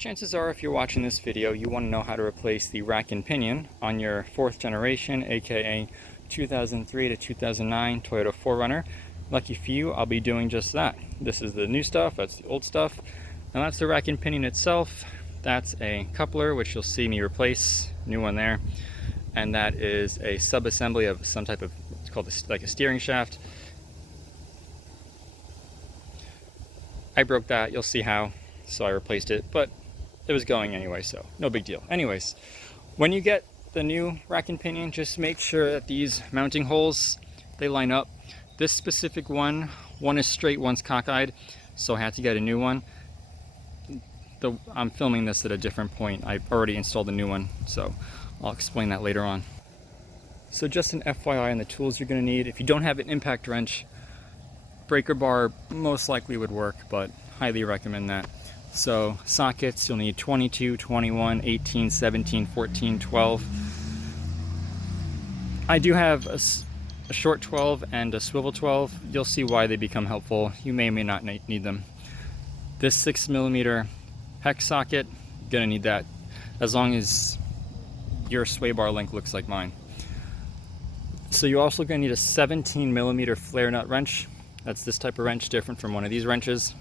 Chances are if you're watching this video, you want to know how to replace the rack and pinion on your 4th generation, aka 2003 to 2009 Toyota 4Runner. Lucky for you, I'll be doing just that. This is the new stuff, that's the old stuff. Now that's the rack and pinion itself. That's a coupler, which you'll see me replace, new one there. And that is a sub-assembly of some type of, it's called like a steering shaft. I broke that, you'll see how, so I replaced it, but it was going anyway, so no big deal. Anyways, when you get the new rack and pinion, just make sure that these mounting holes, they line up. This specific one is straight, one's cockeyed, so I had to get a new one. I'm filming this at a different point. I've already installed a new one, so I'll explain that later on. So just an FYI on the tools you're going to need. If you don't have an impact wrench, breaker bar most likely would work, but highly recommend that. So sockets, you'll need 22, 21, 18, 17, 14, 12. I do have a short 12 and a swivel 12. You'll see why they become helpful. You may or may not need them. This 6mm hex socket, you're gonna need that as long as your sway bar link looks like mine. So you're also gonna need a 17mm flare nut wrench. That's this type of wrench, different from one of these wrenches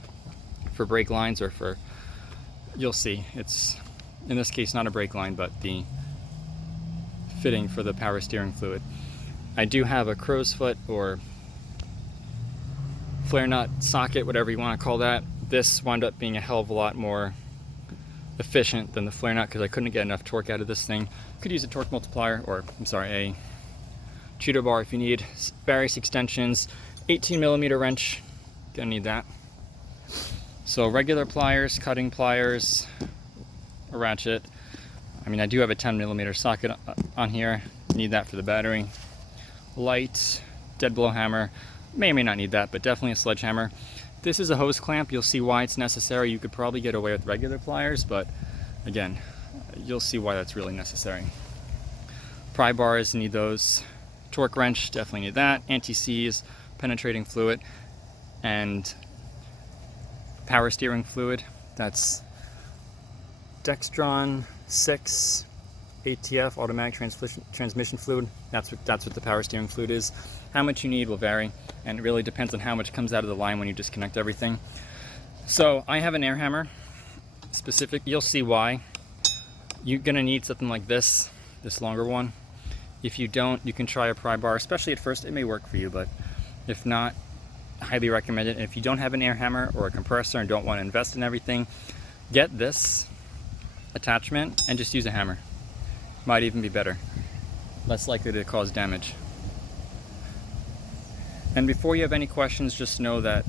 for brake lines or for, you'll see, it's in this case not a brake line but the fitting for the power steering fluid. I do have a crow's foot or flare nut socket, whatever you want to call that. This wound up being a hell of a lot more efficient than the flare nut because I couldn't get enough torque out of this thing. Could use a torque multiplier, or I'm sorry, a cheater bar if you need. Various extensions, 18mm wrench, gonna need that. So regular pliers, cutting pliers, a ratchet. I mean, I do have a 10mm socket on here. Need that for the battery. Light, dead blow hammer. May or may not need that, but definitely a sledgehammer. This is a hose clamp. You'll see why it's necessary. You could probably get away with regular pliers, but again, you'll see why that's really necessary. Pry bars, need those. Torque wrench, definitely need that. Anti-seize, penetrating fluid, and power steering fluid. That's Dextron 6 ATF, automatic transmission fluid. That's what the power steering fluid is. How much you need will vary, and it really depends on how much comes out of the line when you disconnect everything. So I have an air hammer specific. You'll see why. You're gonna need something like this longer one. If you don't, you can try a pry bar, especially at first. It may work for you, but if not, highly recommend it. And if you don't have an air hammer or a compressor and don't want to invest in everything, get this attachment and just use a hammer. Might even be better. Less likely to cause damage. And before you have any questions, just know that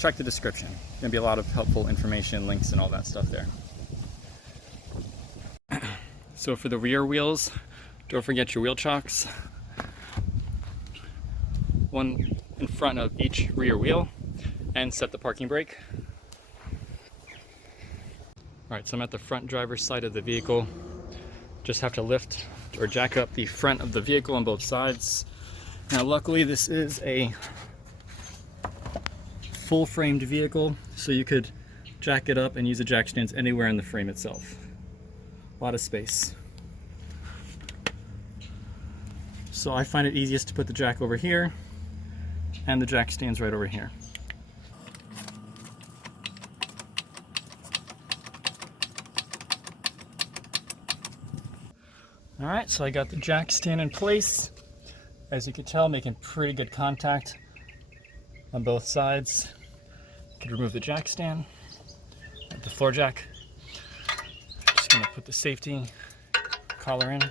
check the description. There's gonna be a lot of helpful information, links, and all that stuff there. So for the rear wheels, don't forget your wheel chocks. One in front of each rear wheel, and set the parking brake. Alright, so I'm at the front driver's side of the vehicle. Just have to lift or jack up the front of the vehicle on both sides. Now luckily this is a full framed vehicle, so you could jack it up and use the jack stands anywhere in the frame itself. A lot of space. So I find it easiest to put the jack over here, and the jack stands right over here. Alright, so I got the jack stand in place. As you can tell, making pretty good contact on both sides. You can remove the jack stand, the floor jack. Just gonna put the safety collar in.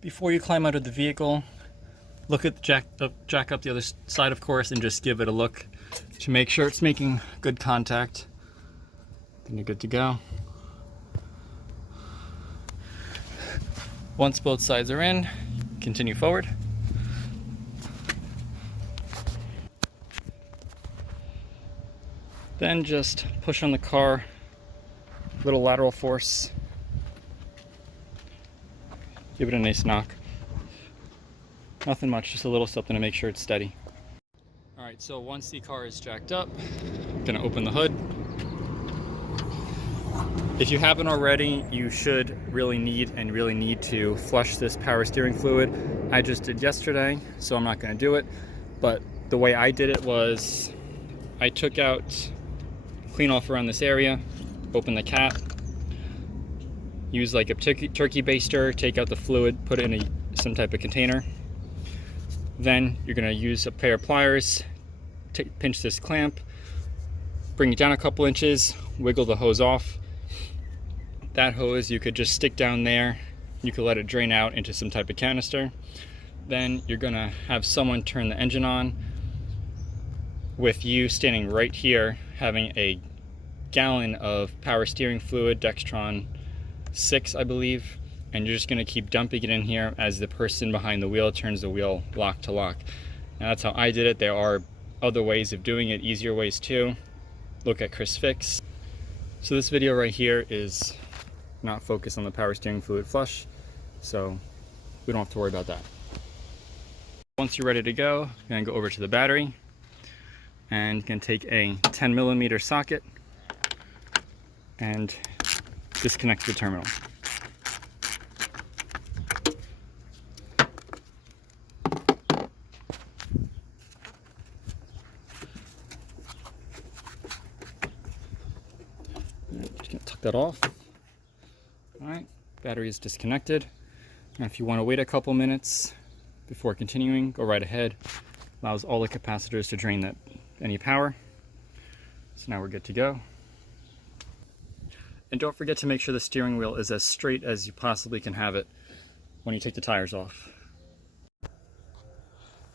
Before you climb out of the vehicle, look at the jack up the other side, of course, and just give it a look to make sure it's making good contact. Then you're good to go. Once both sides are in, continue forward. Then just push on the car, little lateral force. Give it a nice knock. Nothing much, just a little something to make sure it's steady. Alright, so once the car is jacked up, I'm gonna open the hood. If you haven't already, you should really need to flush this power steering fluid. I just did yesterday, so I'm not gonna do it. But the way I did it was I took out, clean off around this area, open the cap, use like a turkey baster, take out the fluid, put it in some type of container. Then you're gonna use a pair of pliers, pinch this clamp, bring it down a couple inches, wiggle the hose off. That hose you could just stick down there, you could let it drain out into some type of canister. Then you're gonna have someone turn the engine on with you standing right here, having a gallon of power steering fluid, Dextron 6 I believe, and you're just gonna keep dumping it in here as the person behind the wheel turns the wheel lock to lock. Now that's how I did it. There are other ways of doing it, easier ways too. Look at Chris Fix. So this video right here is not focused on the power steering fluid flush, so we don't have to worry about that. Once you're ready to go, you're gonna go over to the battery and you can take a 10mm socket and disconnect the terminal. Just gonna tuck that off. Alright, battery is disconnected. Now if you want to wait a couple minutes before continuing, go right ahead. Allows all the capacitors to drain any power. So now we're good to go. And don't forget to make sure the steering wheel is as straight as you possibly can have it when you take the tires off.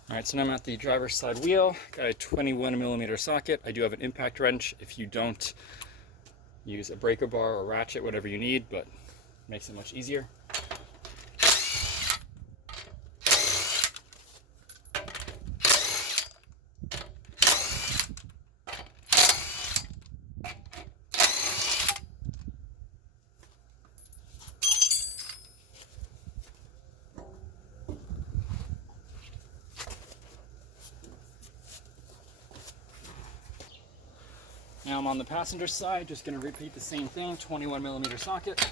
Alright, so now I'm at the driver's side wheel. Got a 21mm socket. I do have an impact wrench if you don't use a breaker bar or ratchet, whatever you need, but makes it much easier. Now I'm on the passenger side, just going to repeat the same thing, 21mm socket.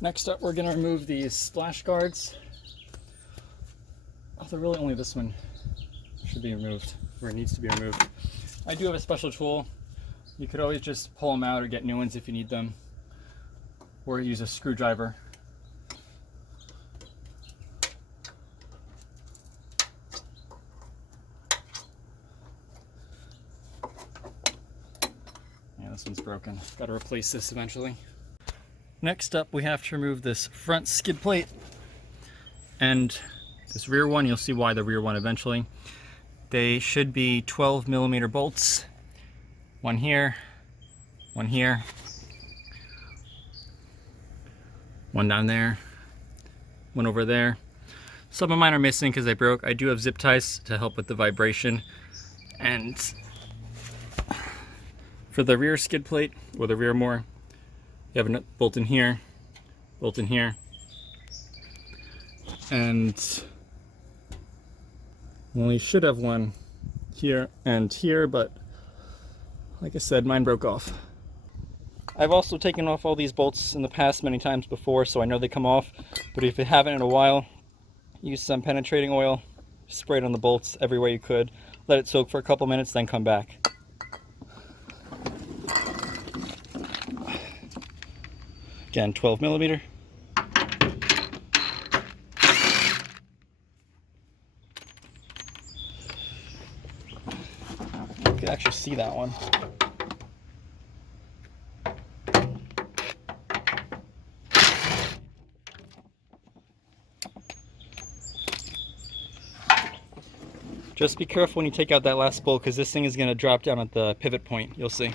Next up, we're going to remove these splash guards. Although really only this one should be removed, where it needs to be removed. I do have a special tool. You could always just pull them out or get new ones if you need them, or use a screwdriver. Yeah, this one's broken. Got to replace this eventually. Next up, we have to remove this front skid plate and this rear one. You'll see why the rear one eventually. They should be 12mm bolts. One here, one here, one down there, one over there. Some of mine are missing because they broke. I do have zip ties to help with the vibration. And for the rear skid plate, or the rear more, you have a bolt in here, and well, you should have one here and here, but like I said, mine broke off. I've also taken off all these bolts in the past many times before, so I know they come off, but if you haven't in a while, use some penetrating oil, spray it on the bolts everywhere you could, let it soak for a couple minutes, then come back. Again, 12mm. You can actually see that one. Just be careful when you take out that last bolt, because this thing is going to drop down at the pivot point, you'll see.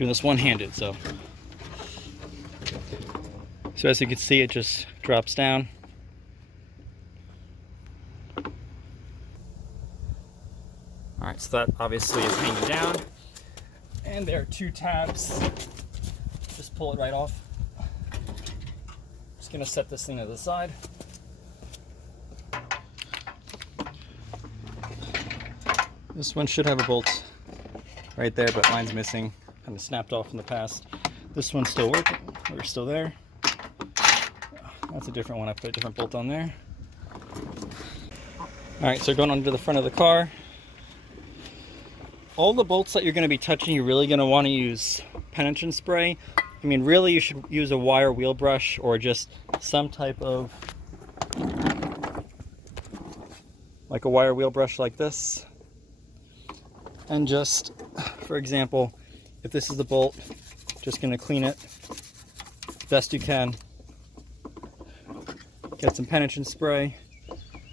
doing this one-handed. So as you can see, it just drops down. All right, so that obviously is hanging down. And there are 2 tabs. Just pull it right off. Just gonna set this thing to the side. This one should have a bolt right there, but mine's missing. Kind of snapped off in the past. This one's still working. We're still there. That's a different one. I put a different bolt on there. All right, so going under the front of the car. All the bolts that you're going to be touching, you're really going to want to use penetration spray. I mean, really, you should use a wire wheel brush or just some type of, like a wire wheel brush like this. And just, for example, if this is the bolt, just going to clean it best you can. Get some penetration spray,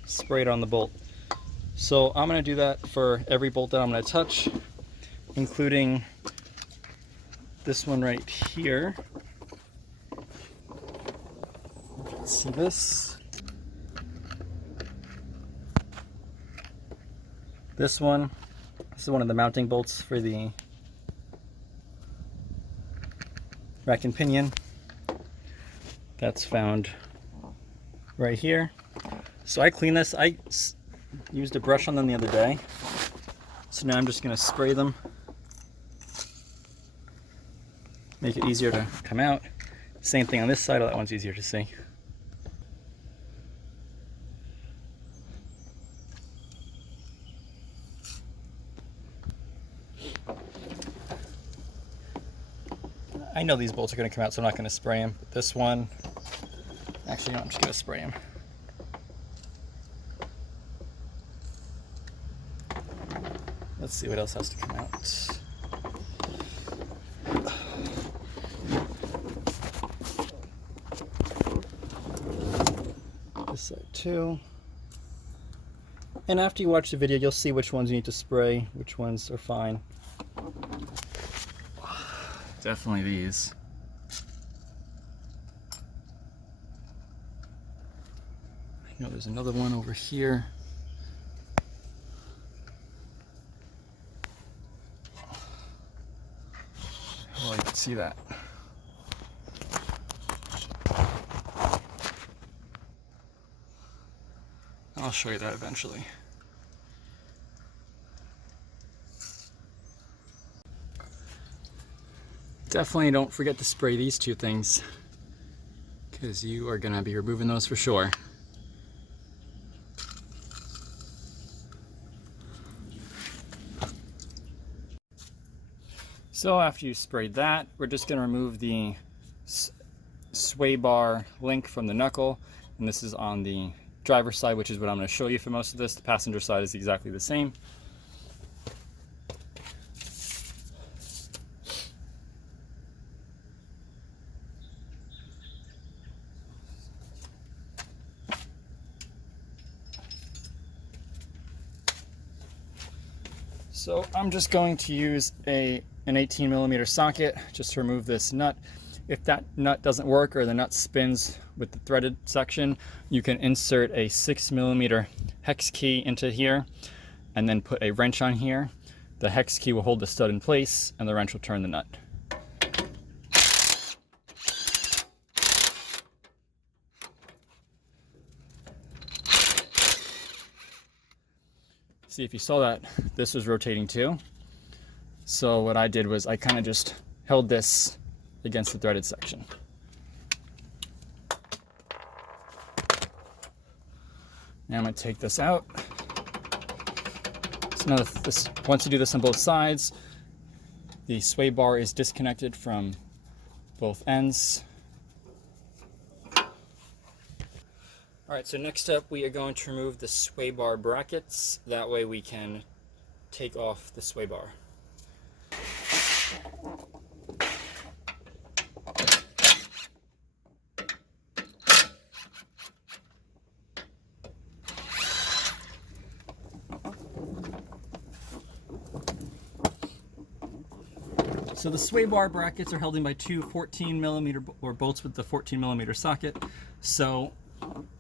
spray it on the bolt. So I'm going to do that for every bolt that I'm going to touch, including this one right here. See this? This one. This is one of the mounting bolts for the rack and pinion. That's found right here. So I clean this. I used a brush on them the other day. So now I'm just going to spray them. Make it easier to come out. Same thing on this side, that one's easier to see. I know these bolts are going to come out, so I'm not going to spray them. But this one, actually, no, I'm just going to spray them. Let's see what else has to come out. This side too. And after you watch the video, you'll see which ones you need to spray, which ones are fine. Definitely these. I know there's another one over here. Well, you can see that. I'll show you that eventually. Definitely don't forget to spray these 2 things, because you are going to be removing those for sure. So after you sprayed that, we're just going to remove the sway bar link from the knuckle, and this is on the driver's side, which is what I'm going to show you for most of this. The passenger side is exactly the same. So I'm just going to use an 18mm socket just to remove this nut. If that nut doesn't work or the nut spins with the threaded section, you can insert a 6mm hex key into here and then put a wrench on here. The hex key will hold the stud in place and the wrench will turn the nut. See, if you saw that, this was rotating too. So what I did was I kind of just held this against the threaded section. Now I'm going to take this out. So now once you do this on both sides, the sway bar is disconnected from both ends. Alright, so next up we are going to remove the sway bar brackets. That way we can take off the sway bar. So the sway bar brackets are held in by two 14mm or bolts with the 14mm socket. So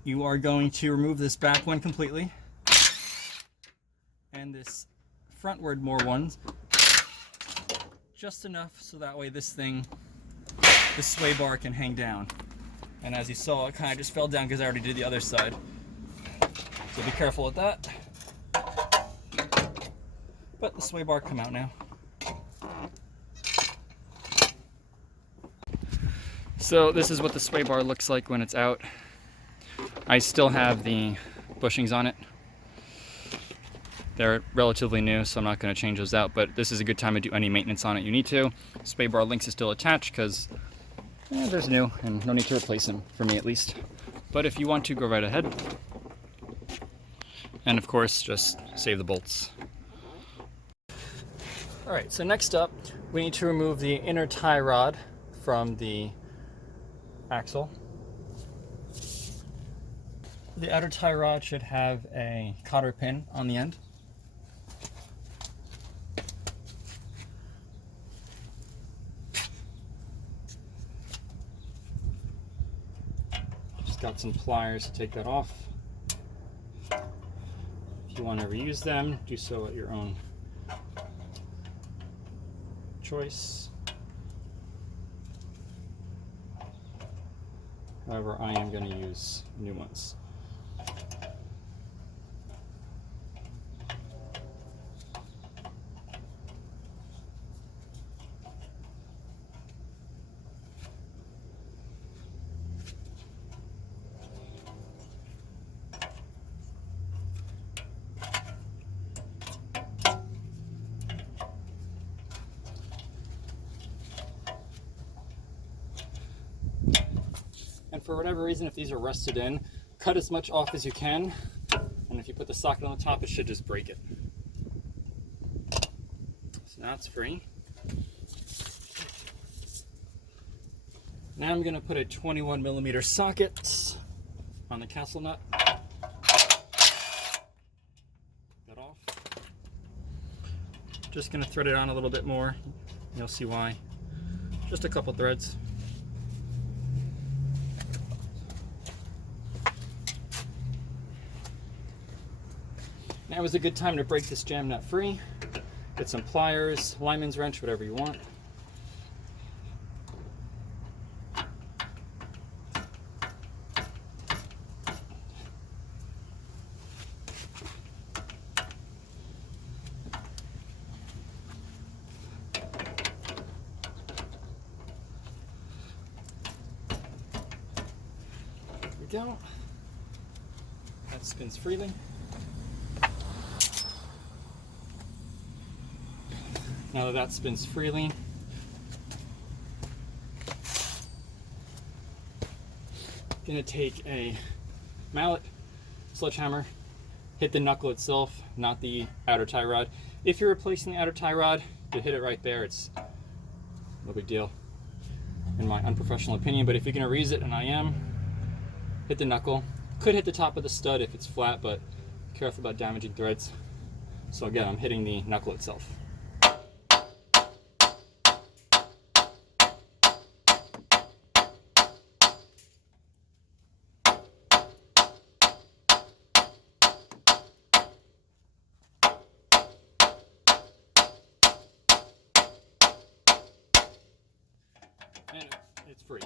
you are going to remove this back one completely, and this frontward more ones, just enough so that way this sway bar can hang down. And as you saw, it kind of just fell down because I already did the other side. So be careful with that. But the sway bar come out now. So this is what the sway bar looks like when it's out. I still have the bushings on it. They're relatively new, so I'm not going to change those out, but this is a good time to do any maintenance on it you need to. Sway bar links is still attached because there's new and no need to replace them, for me at least. But if you want to, go right ahead. And of course, just save the bolts. Alright, so next up, we need to remove the inner tie rod from the axle. The outer tie rod should have a cotter pin on the end. Just got some pliers to take that off. If you want to reuse them, do so at your own choice. However, I am going to use new ones. And for whatever reason, if these are rusted in, cut as much off as you can, and if you put the socket on the top, it should just break it. So now it's free. Now I'm going to put a 21mm socket on the castle nut. That off. Just going to thread it on a little bit more. You'll see why. Just a couple threads. Now is a good time to break this jam nut free. Get some pliers, lineman's wrench, whatever you want. There we go. That spins freely. Now that spins freely, I'm going to take a mallet, sledgehammer, hit the knuckle itself, not the outer tie rod. If you're replacing the outer tie rod, you hit it right there. It's no big deal, in my unprofessional opinion. But if you're going to reuse it, and I am, hit the knuckle. Could hit the top of the stud if it's flat, but be careful about damaging threads. So again, I'm hitting the knuckle itself. And it's free.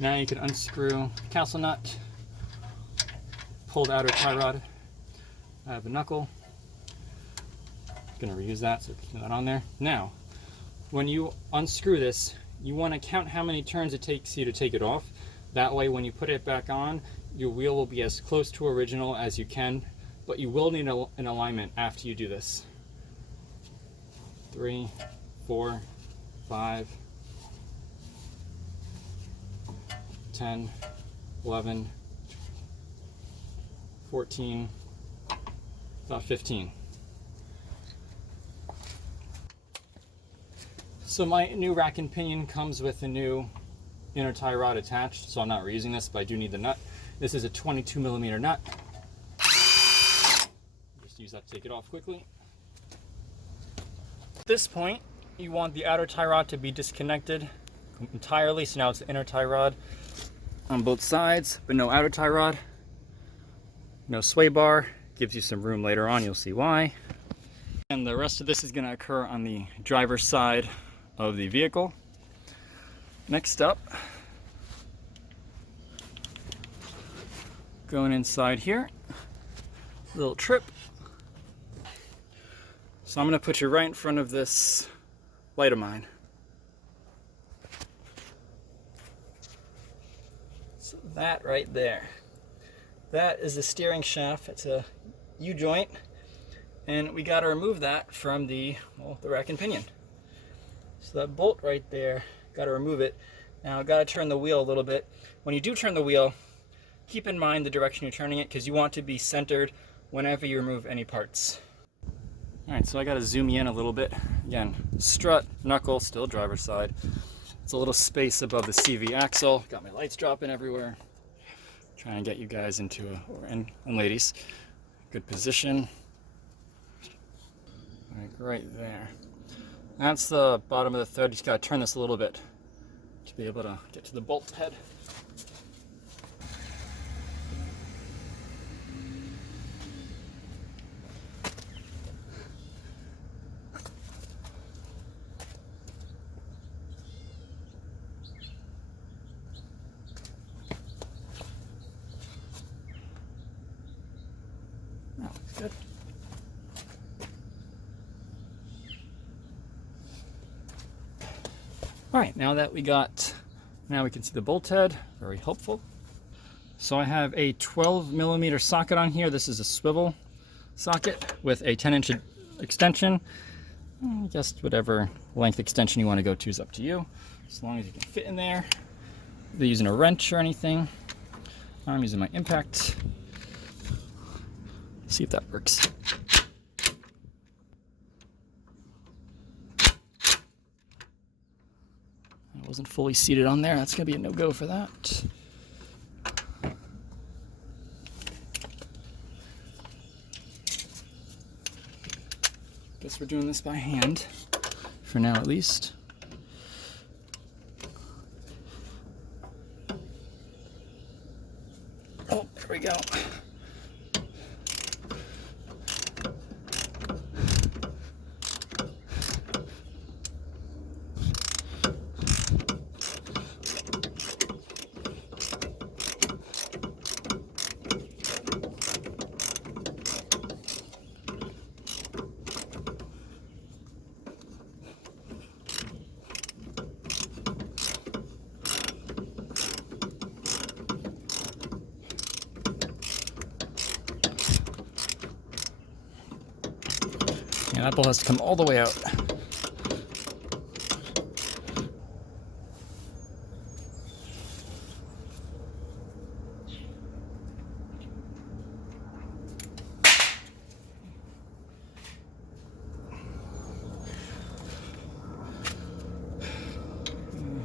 Now you can unscrew the castle nut, pull the outer tie rod. I have a knuckle. I'm gonna reuse that, so keep that on there. Now, when you unscrew this, you want to count how many turns it takes you to take it off. That way, when you put it back on, your wheel will be as close to original as you can, but you will need an alignment after you do this. 3, 4, 5, 10, 11, 14, about 15. So my new rack and pinion comes with a new inner tie rod attached, so I'm not reusing this, but I do need the nut. This is a 22mm nut. Just use that to take it off quickly. this point, you want the outer tie rod to be disconnected entirely. So now it's the inner tie rod on both sides, but no outer tie rod, no sway bar. Gives you some room later on, you'll see why. And the rest of this is going to occur on the driver's side of the vehicle. Next up, going inside here, little trip. So I'm going to put you right in front of this light of mine. So that right there, that is the steering shaft. It's a U-joint, and we got to remove that from the rack and pinion. So that bolt right there, got to remove it. Now got to turn the wheel a little bit. When you do turn the wheel, keep in mind the direction you're turning it, because you want to be centered whenever you remove any parts. All right, so I got to zoom you in a little bit. Again, strut, knuckle, still driver's side. It's a little space above the CV axle. Got my lights dropping everywhere. Trying to get you guys into and ladies, good position. Like right there. That's the bottom of the thread. You just got to turn this a little bit to be able to get to the bolt head. Oh, good. All right, now we can see the bolt head, very helpful. So I have a 12mm socket on here. This is a swivel socket with a 10-inch extension. Just whatever length extension you want to go to is up to you, as long as you can fit in there. They're using a wrench or anything. I'm using my impact. See if that works. I wasn't fully seated on there. That's gonna be a no-go for that. Guess we're doing this by hand, for now at least. Oh, there we go. And that bolt has to come all the way out.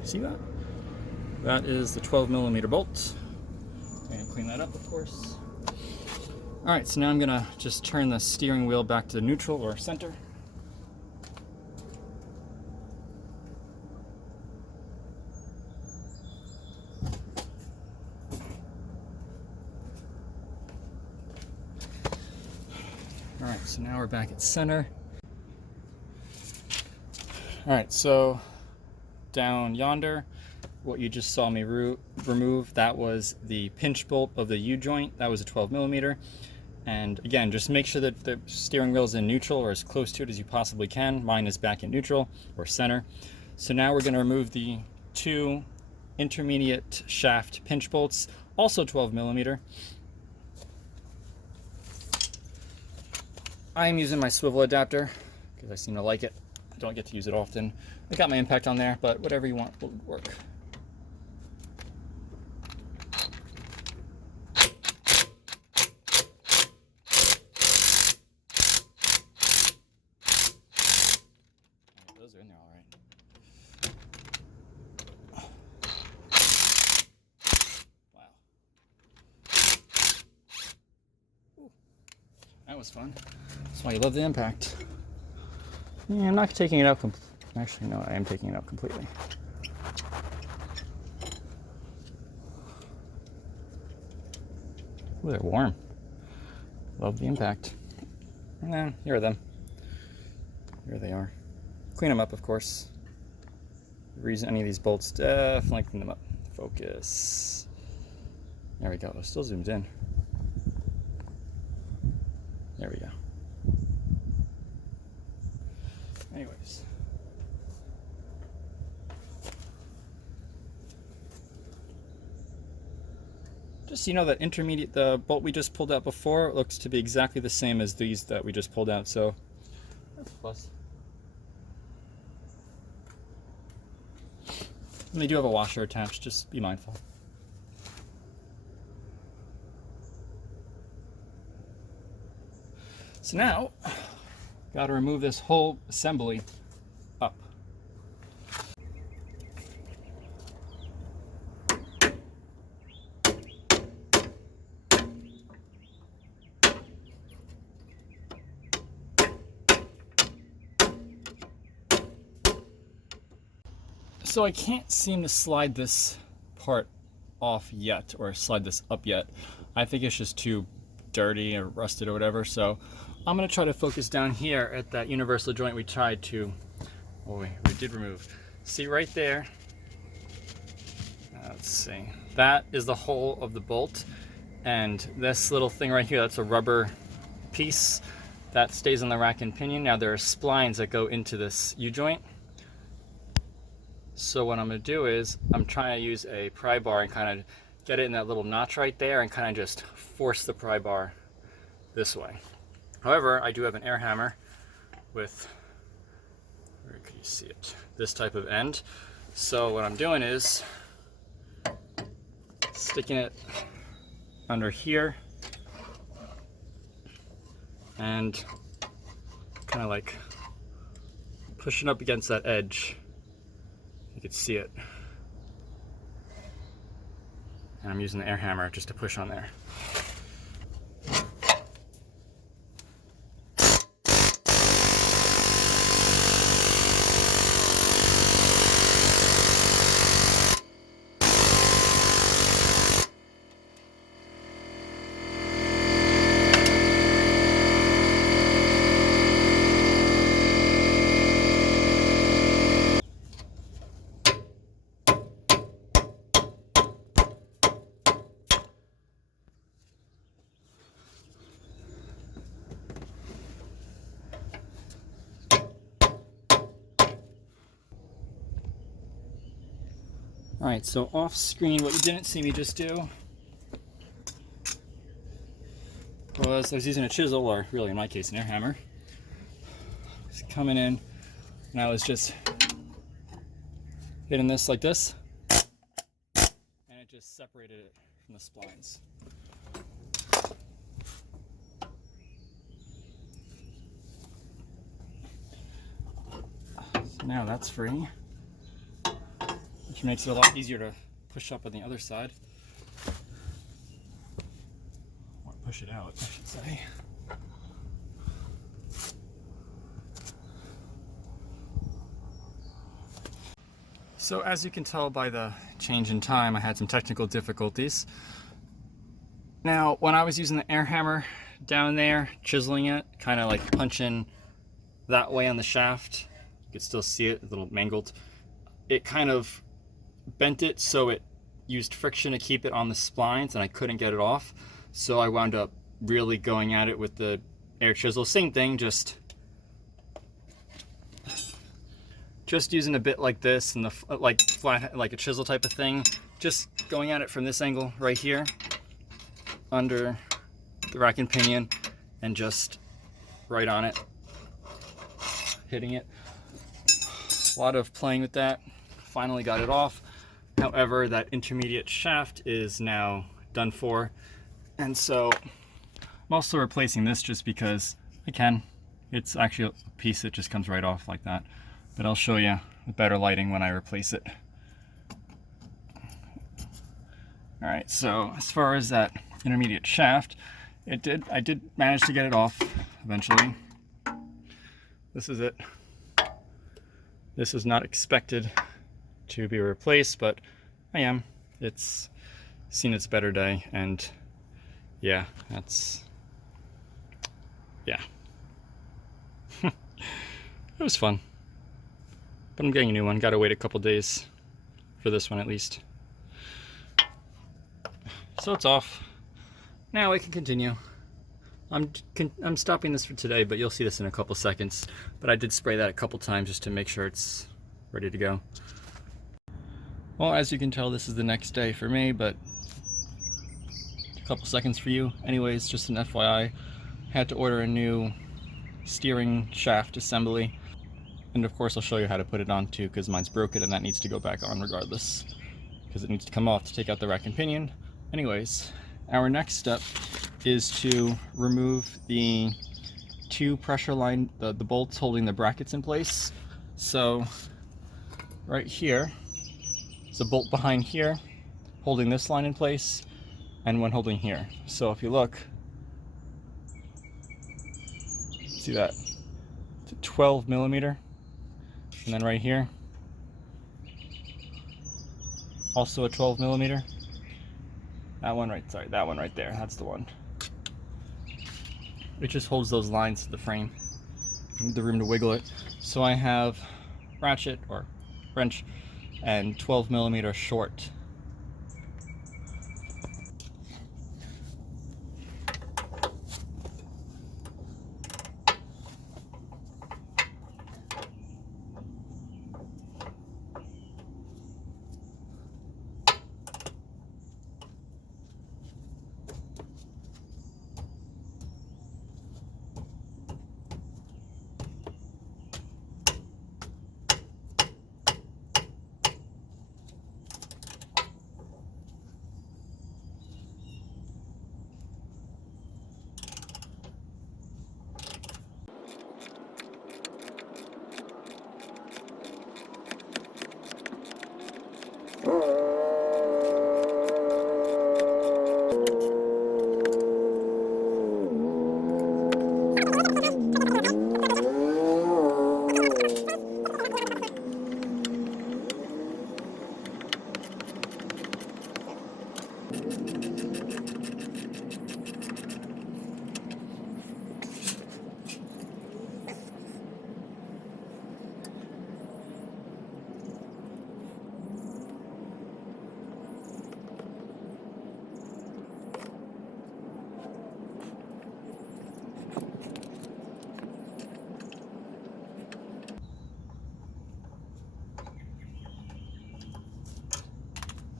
See that? That is the 12mm bolt. And clean that up, of course. All right, so now I'm gonna just turn the steering wheel back to neutral or center. All right, so now we're back at center. All right, so down yonder, what you just saw me remove, that was the pinch bolt of the U-joint. That was a 12mm. And again, just make sure that the steering wheel is in neutral or as close to it as you possibly can. Mine is back in neutral or center. So now we're going to remove the two intermediate shaft pinch bolts, also 12mm. I am using my swivel adapter because I seem to like it. I don't get to use it often. I got my impact on there, but whatever you want will work. Those are in there all right. Wow. Ooh, that was fun. That's why you love the impact. Yeah, I'm not taking it out actually, no, I am taking it out completely. Ooh, they're warm. Love the impact. Nah, here are them. Here they are. Clean them up, of course. The reason any of these bolts, definitely clean them up. Focus. There we go. It still zoomed in. There we go. Anyways. Just so you know, that intermediate, the bolt we just pulled out before looks to be exactly the same as these that we just pulled out, so that's a plus. And they do have a washer attached, just be mindful. So now, got to remove this whole assembly up. So I can't seem to slide this part off yet, or slide this up yet. I think it's just too dirty or rusted or whatever, so I'm going to try to focus down here at that universal joint we tried to, we did remove. See right there, let's see, that is the hole of the bolt, and this little thing right here, that's a rubber piece that stays on the rack and pinion. Now there are splines that go into this U-joint. So what I'm going to do is I'm trying to use a pry bar and kind of get it in that little notch right there and kind of just force the pry bar this way. However, I do have an air hammer with, where can you see it, this type of end. So what I'm doing is sticking it under here and kind of like pushing up against that edge. You can see it. And I'm using the air hammer just to push on there. Alright, so off screen, what you didn't see me just do was I was using a chisel, or really in my case an air hammer. Just coming in and I was just hitting this like this, and it just separated it from the splines. So now that's free, which makes it a lot easier to push up on the other side. Or push it out, I should say. So as you can tell by the change in time, I had some technical difficulties. Now, when I was using the air hammer down there, chiseling it, kind of like punching that way on the shaft, you could still see it, a little mangled. It kind of bent it so it used friction to keep it on the splines, and I couldn't get it off. So I wound up really going at it with the air chisel. Same thing, just using a bit like this and the like flat, like a chisel type of thing. Just going at it from this angle right here, under the rack and pinion, and just right on it, hitting it. A lot of playing with that. Finally got it off. However, that intermediate shaft is now done for, and so I'm also replacing this just because I can. It's actually a piece that just comes right off like that, but I'll show you with better lighting when I replace it. All right, so as far as that intermediate shaft, I did manage to get it off eventually. This is it. This is not expected to be replaced, but I am. It's seen its better day, and yeah, yeah. It was fun. But I'm getting a new one. Gotta wait a couple days for this one at least. So it's off. Now I can continue. I'm stopping this for today, but you'll see this in a couple seconds. But I did spray that a couple times just to make sure it's ready to go. Well, as you can tell, this is the next day for me, but a couple seconds for you. Anyways, just an FYI, I had to order a new steering shaft assembly. And of course I'll show you how to put it on too, because mine's broken and that needs to go back on regardless, because it needs to come off to take out the rack and pinion. Anyways, our next step is to remove the two pressure line, the bolts holding the brackets in place. So right here is a bolt behind here holding this line in place, and one holding here. So if you look, see that? It's a 12 millimeter. And then right here, also a 12 millimeter. That one right there, that's the one. It just holds those lines to the frame. You need the room to wiggle it. So I have ratchet or wrench and 12 millimeter short.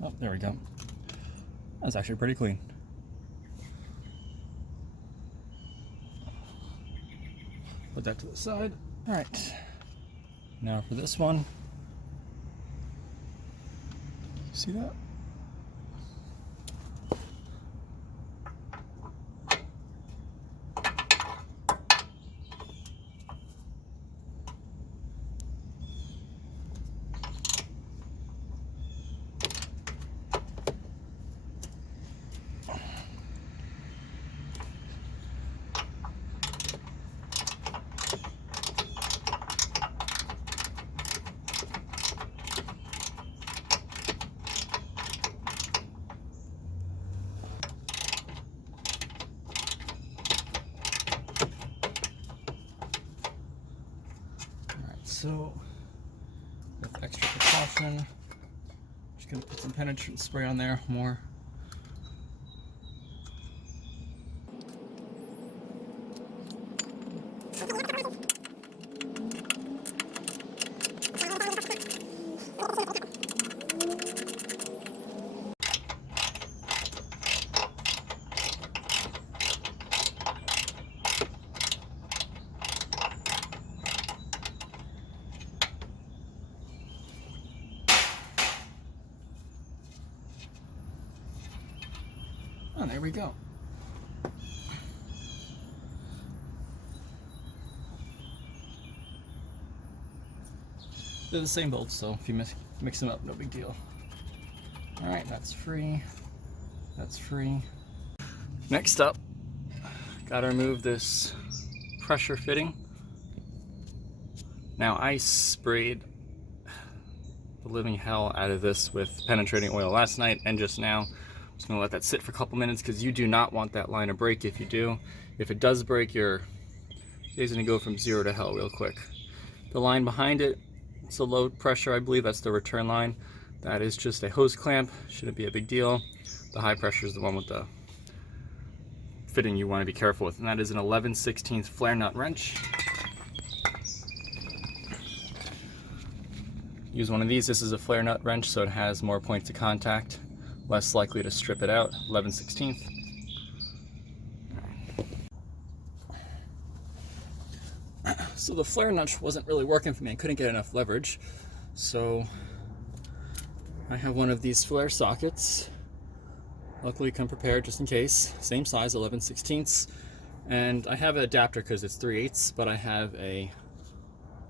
Oh, there we go. That's actually pretty clean. Put that to the side. All right. Now for this one. See that? So, with extra precaution, just gonna put some penetrant spray on there, more. Oh, there we go. They're the same bolts, so if you mix them up, no big deal. All right, that's free. That's free. Next up, gotta remove this pressure fitting. Now I sprayed the living hell out of this with penetrating oil last night and just now. I'm just gonna let that sit for a couple minutes because you do not want that line to break. If you do, if it does break, your day's gonna go from 0 to hell real quick. The line behind it, it's a low pressure, I believe that's the return line. That is just a hose clamp, shouldn't be a big deal. The high pressure is the one with the fitting you want to be careful with, and that is an 11/16 flare nut wrench. Use one of these. This is a flare nut wrench, so it has more points of contact, less likely to strip it out. 11/16. So the flare nut wasn't really working for me. I couldn't get enough leverage, so I have one of these flare sockets. Luckily, come prepared just in case. Same size, 11/16, and I have an adapter because it's 3/8, but I have a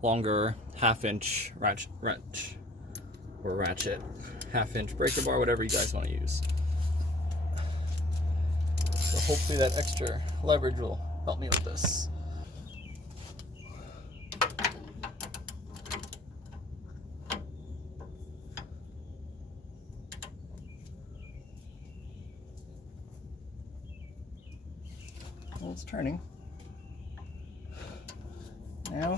longer half-inch ratchet, half-inch breaker bar, whatever you guys want to use. So hopefully that extra leverage will help me with this. Well, it's turning. Now,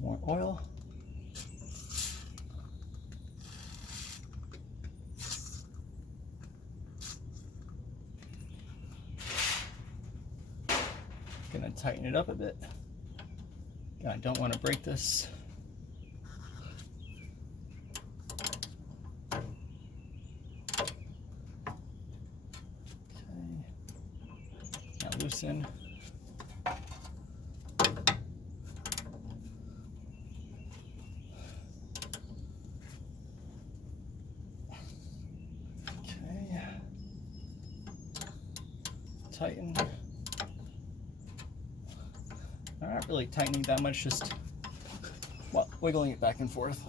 more oil. Gonna tighten it up a bit. I don't want to break this. Okay. Now loosen. Tighten. I'm not really tightening that much, just wiggling it back and forth.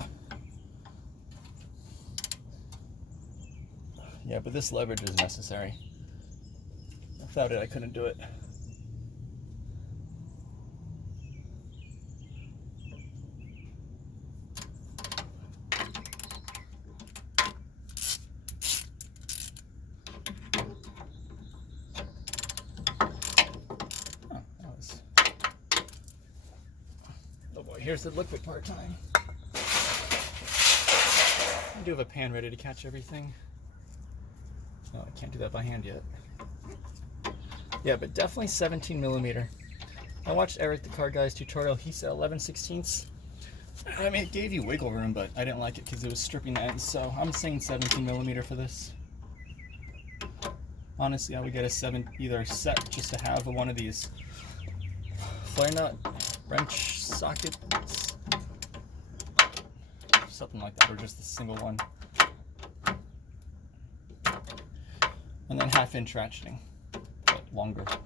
Yeah, but this leverage is necessary. Without it, I couldn't do it. Here's the liquid part time. I do have a pan ready to catch everything. No, I can't do that by hand yet. Yeah, but definitely 17mm. I watched Eric the Car Guy's tutorial. He said 11/16. I mean, it gave you wiggle room, but I didn't like it because it was stripping the ends. So I'm saying 17mm for this. Honestly, I would get either a set just to have one of these flare nut wrench sockets, something like that, or just a single one, and then half-inch ratcheting, but longer. Oh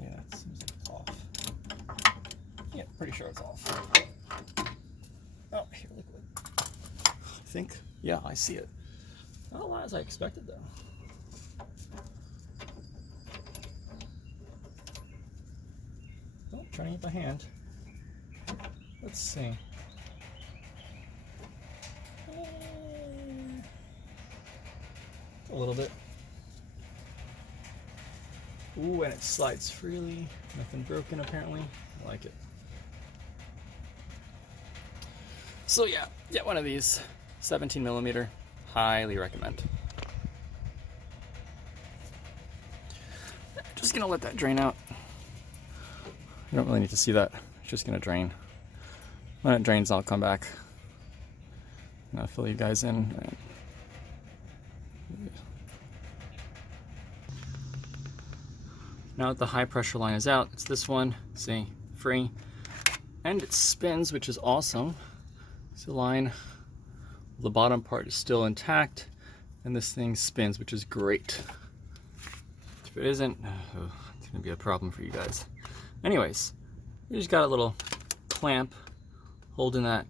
yeah, that seems like it's off. Yeah, pretty sure it's off. Oh, here, liquid. I think, yeah, I see it. Not a lot as I expected, though. Oh, trying it by hand. Let's see. A little bit. Ooh, and it slides freely. Nothing broken, apparently. I like it. So yeah, get one of these, 17mm, highly recommend. Just gonna let that drain out. You don't really need to see that, it's just gonna drain. When it drains, I'll come back and I'll fill you guys in. Now that the high pressure line is out, it's this one, see, free. And it spins, which is awesome. So the line, the bottom part is still intact, and this thing spins, which is great. If it isn't, it's gonna be a problem for you guys. Anyways, you just got a little clamp holding that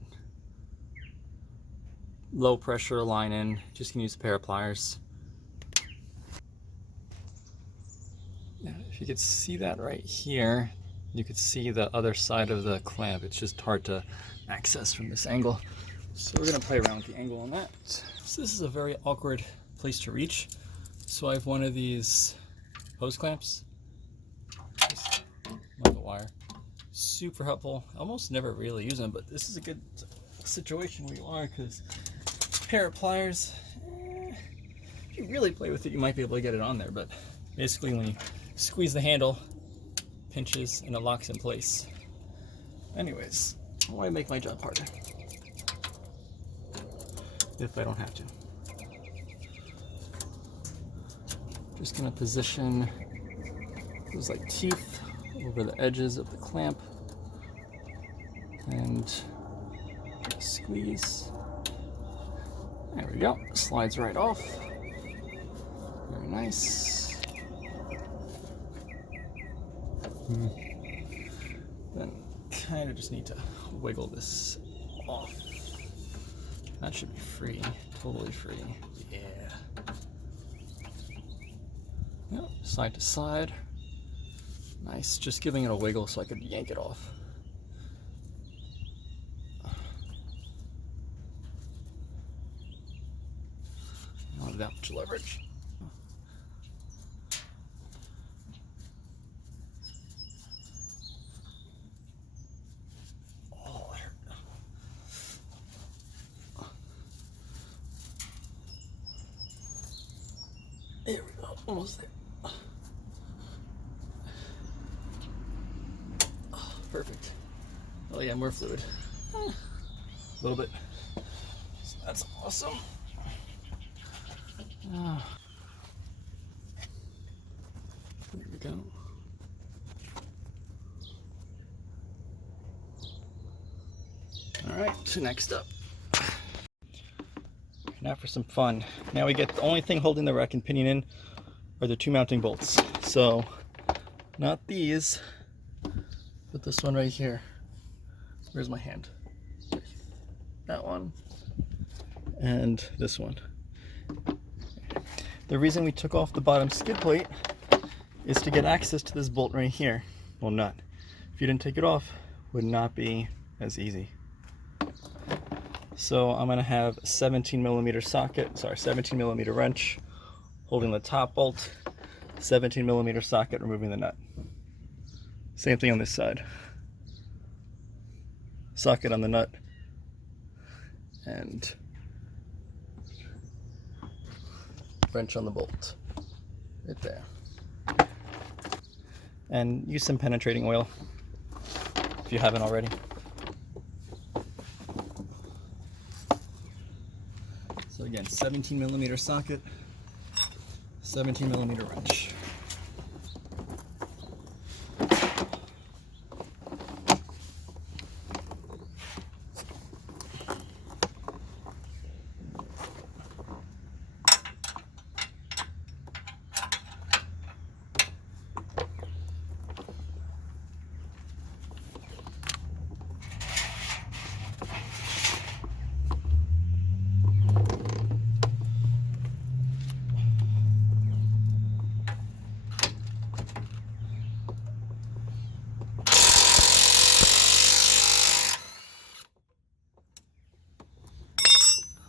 low pressure line in. Just gonna use a pair of pliers. Now, if you could see that right here, you could see the other side of the clamp. It's just hard to access from this angle. So we're gonna play around with the angle on that. So this is a very awkward place to reach. So I have one of these hose clamps. Just like a wire. Super helpful. Almost never really use them, but this is a good situation where you are, because a pair of pliers, if you really play with it, you might be able to get it on there, but basically when you squeeze the handle, pinches, and it locks in place. Anyways, why make my job harder if I don't have to? Just gonna position those like teeth over the edges of the clamp and squeeze. There we go. Slides right off. Very nice. Then kind of just need to wiggle this off. That should be free. Totally free. Yeah. Yep. Side to side. Nice. Just giving it a wiggle so I could yank it off. Not that much leverage. Oh, that hurt. There we go. Almost there. Oh, perfect. Oh yeah, more fluid. A little bit. So that's awesome. There we go. All right, so next up. Now for some fun. Now we get the only thing holding the rack and pinion in are the two mounting bolts. So not these, but this one right here. Where's my hand? That one and this one. The reason we took off the bottom skid plate is to get access to this bolt right here. Well, nut. If you didn't take it off, it would not be as easy. So I'm gonna have a 17mm socket, 17mm wrench holding the top bolt, 17mm socket removing the nut. Same thing on this side. Socket on the nut and wrench on the bolt, right there. And use some penetrating oil if you haven't already. So again, 17mm socket, 17mm wrench.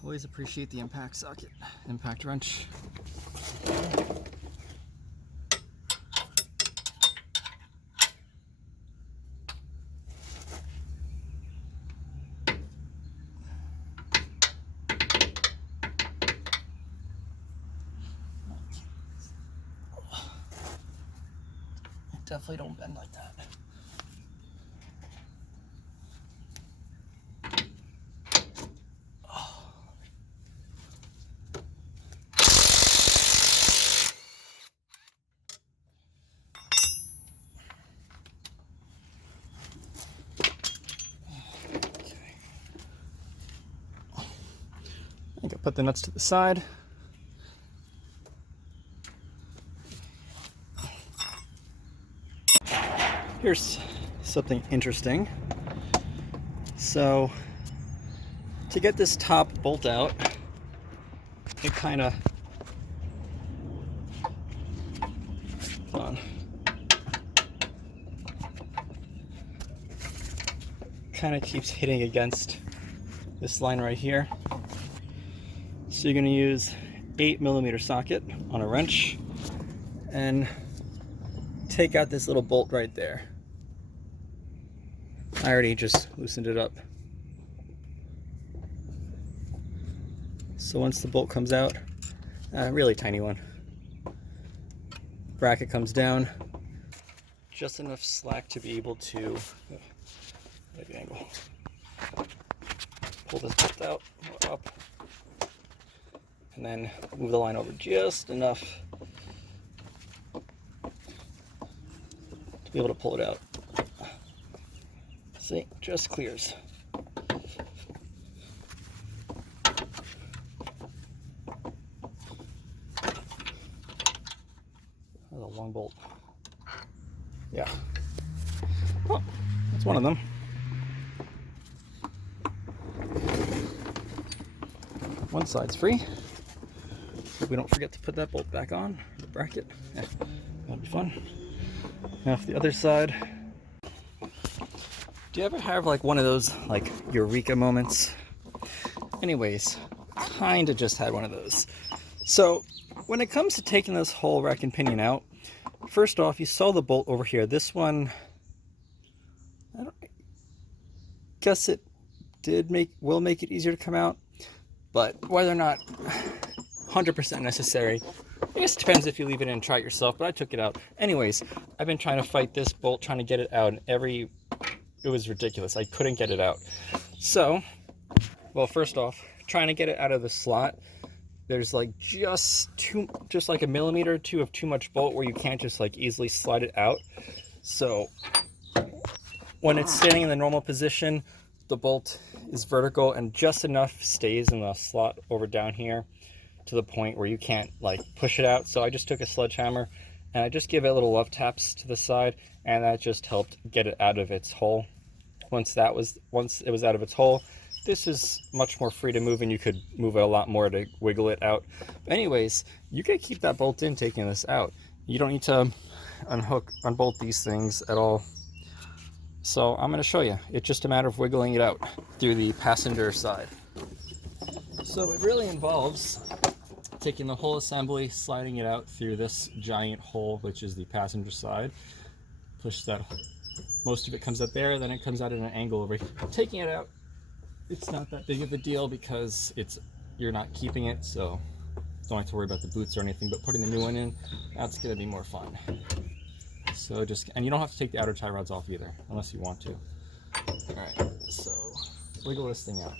Always appreciate the impact socket, impact wrench. Definitely don't bend like that. I can put the nuts to the side. Here's something interesting. So to get this top bolt out, it kind of, keeps hitting against this line right here. So you're going to use 8mm socket on a wrench and take out this little bolt right there. I already just loosened it up. So once the bolt comes out, a really tiny one, bracket comes down, just enough slack to be able to angle. Pull this bolt out, up, and then move the line over just enough to be able to pull it out. See, just clears. That's a long bolt. Yeah. Oh, that's one of them. One side's free. Hope we don't forget to put that bolt back on, the bracket. Yeah, that'll be fun. Now for the other side. Do you ever have like one of those like eureka moments? Anyways, kinda just had one of those. So when it comes to taking this whole rack and pinion out, first off, you saw the bolt over here. This one, I guess it will make it easier to come out. But whether or not 100% necessary, I guess it depends if you leave it in and try it yourself, but I took it out. Anyways, I've been trying to fight this bolt, trying to get it out, and it was ridiculous. I couldn't get it out. So, well, first off, trying to get it out of the slot, there's like just like a millimeter or two of too much bolt where you can't just like easily slide it out. So when it's standing in the normal position, the bolt is vertical and just enough stays in the slot over down here to the point where you can't like push it out. So I just took a sledgehammer and I just give it little love taps to the side, and that just helped get it out of its hole. Once it was out of its hole, this is much more free to move, and you could move it a lot more to wiggle it out. But anyways, you can keep that bolt in taking this out. You don't need to unbolt these things at all. So I'm going to show you. It's just a matter of wiggling it out through the passenger side. So it really involves taking the whole assembly, sliding it out through this giant hole, which is the passenger side. Push that, most of it comes out there, then it comes out at an angle over here. Taking it out, it's not that big of a deal because you're not keeping it, so don't have to worry about the boots or anything, but putting the new one in, that's going to be more fun. So and you don't have to take the outer tie rods off either, unless you want to. Alright, so wiggle this thing out.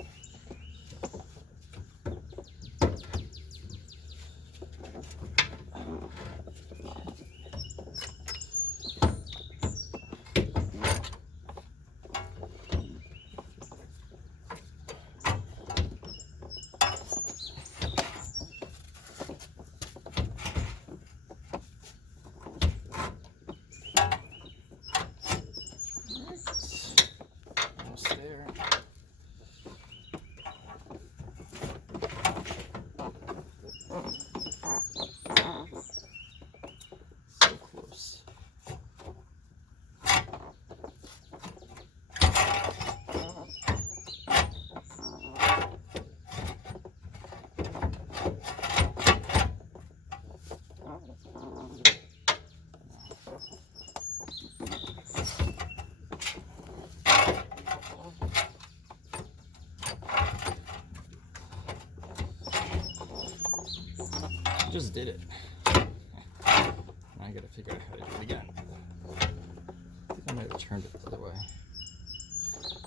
Just did it. Now I gotta figure out how to do it again. I think I might have turned it the other way.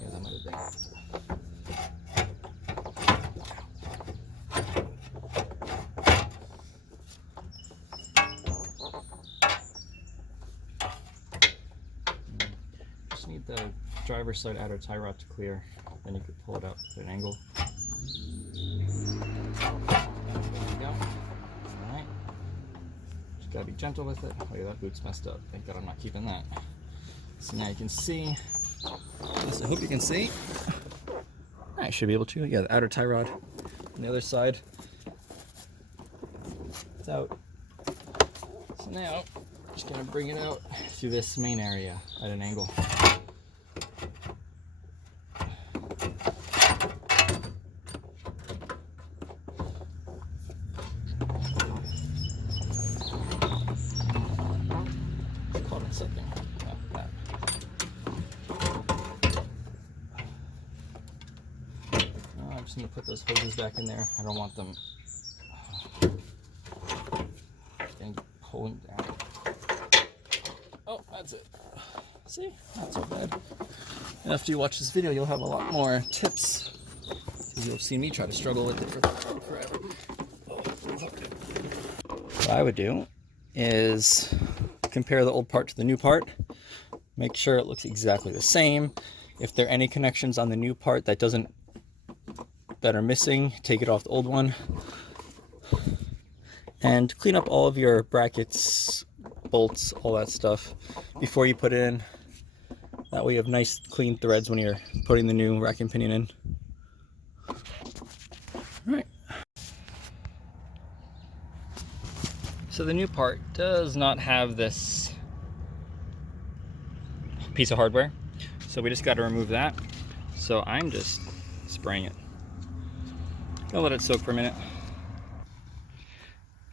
Yeah, that might have been. Just need the driver's side outer tie rod to clear. Then you could pull it out at an angle. Gotta be gentle with it. Oh yeah, that boot's messed up. Thank God I'm not keeping that. So now you can see, at least I hope you can see, I should be able to. Yeah, the outer tie rod on the other side. It's out. So now, I'm just gonna bring it out through this main area at an angle. Caught on something. Oh, that. Oh, I'm just gonna put those hoses back in there. I don't want them pulling down. Oh, that's it. See? Not so bad. And after you watch this video, you'll have a lot more tips. Because you'll see me try to struggle with it for forever. What I would do is compare the old part to the new part. Make sure it looks exactly the same. If there are any connections on the new part that are missing, take it off the old one. And clean up all of your brackets, bolts, all that stuff before you put it in. That way you have nice clean threads when you're putting the new rack and pinion in. All right. So the new part does not have this piece of hardware, so we just got to remove that. So I'm just spraying it. Gonna let it soak for a minute.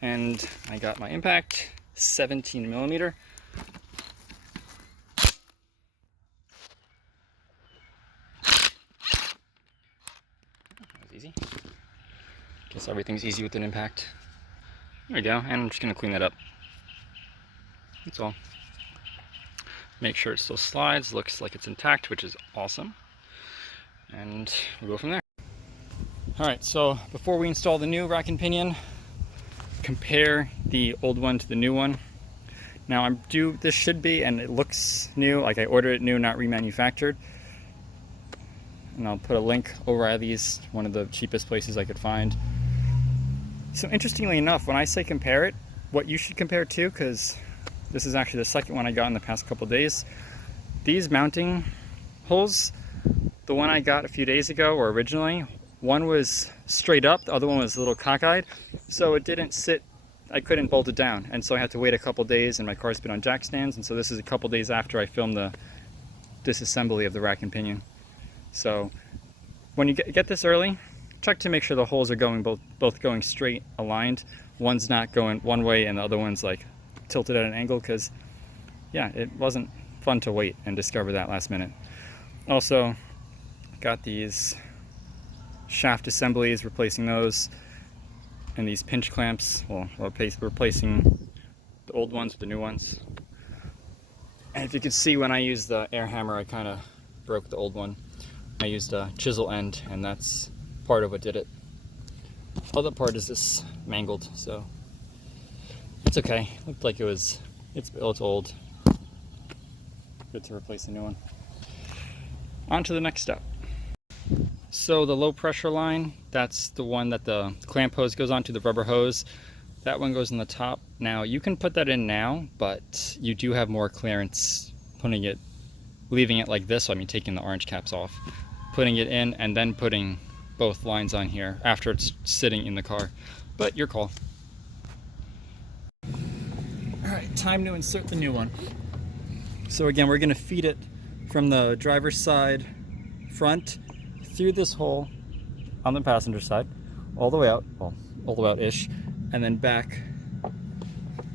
And I got my impact, 17mm. That was easy. Guess everything's easy with an impact. There we go, and I'm just gonna clean that up. That's all. Make sure it still slides, looks like it's intact, which is awesome. And we'll go from there. All right, so before we install the new rack and pinion, compare the old one to the new one. Now this should be, and it looks new, like I ordered it new, not remanufactured. And I'll put a link over at these, one of the cheapest places I could find. So interestingly enough, when I say compare it, what you should compare it to, because this is actually the second one I got in the past couple days, these mounting holes, the one I got a few days ago, or originally, one was straight up, the other one was a little cockeyed, so it didn't sit, I couldn't bolt it down, and so I had to wait a couple days, and my car's been on jack stands, and so this is a couple days after I filmed the disassembly of the rack and pinion. So when you get this early, check to make sure the holes are going both going straight, aligned. One's not going one way and the other one's like tilted at an angle, because yeah, it wasn't fun to wait and discover that last minute. Also got these shaft assemblies, replacing those, and these pinch clamps, well, replacing the old ones with the new ones. And if you can see, when I used the air hammer, I kind of broke the old one. I used a chisel end, and that's part of what did it. The other part is this mangled, so it's okay. Looked like it's old. Good to replace the new one. On to the next step. So the low pressure line, that's the one that the clamp hose goes onto, the rubber hose. That one goes in the top. Now you can put that in now, but you do have more clearance leaving it like this, so I mean taking the orange caps off, putting it in, and then putting both lines on here after it's sitting in the car. But your call. All right, time to insert the new one. So again, we're gonna feed it from the driver's side front through this hole on the passenger side, all the way out, well, all the way out-ish, and then back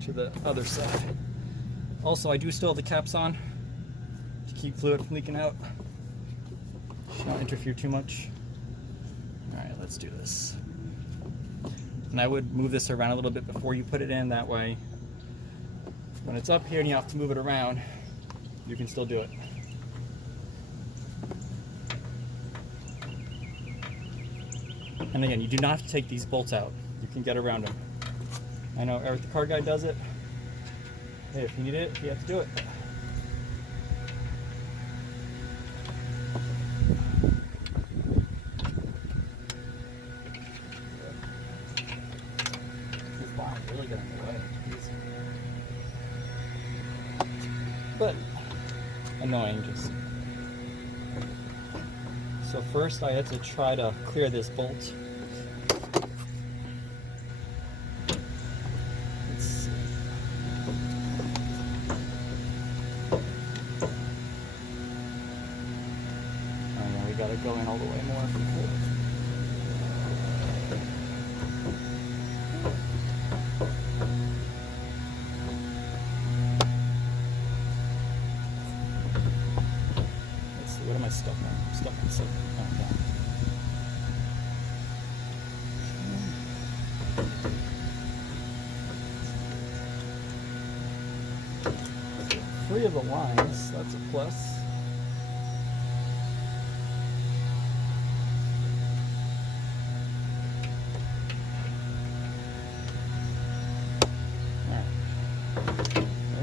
to the other side. Also, I do still have the caps on to keep fluid from leaking out. Not interfere too much. All right, let's do this. And I would move this around a little bit before you put it in, that way when it's up here and you have to move it around, you can still do it. And again, you do not have to take these bolts out. You can get around them. I know Eric the car guy does it. Hey, if you need it, you have to do it. This line really got in the way. But annoying, just So first I had to try to clear this bolt. Let's see. And then we gotta go in all the way more. Let's see, what am I stuck on? I'm stuck on something. Okay. 3 of the lines, that's a plus. There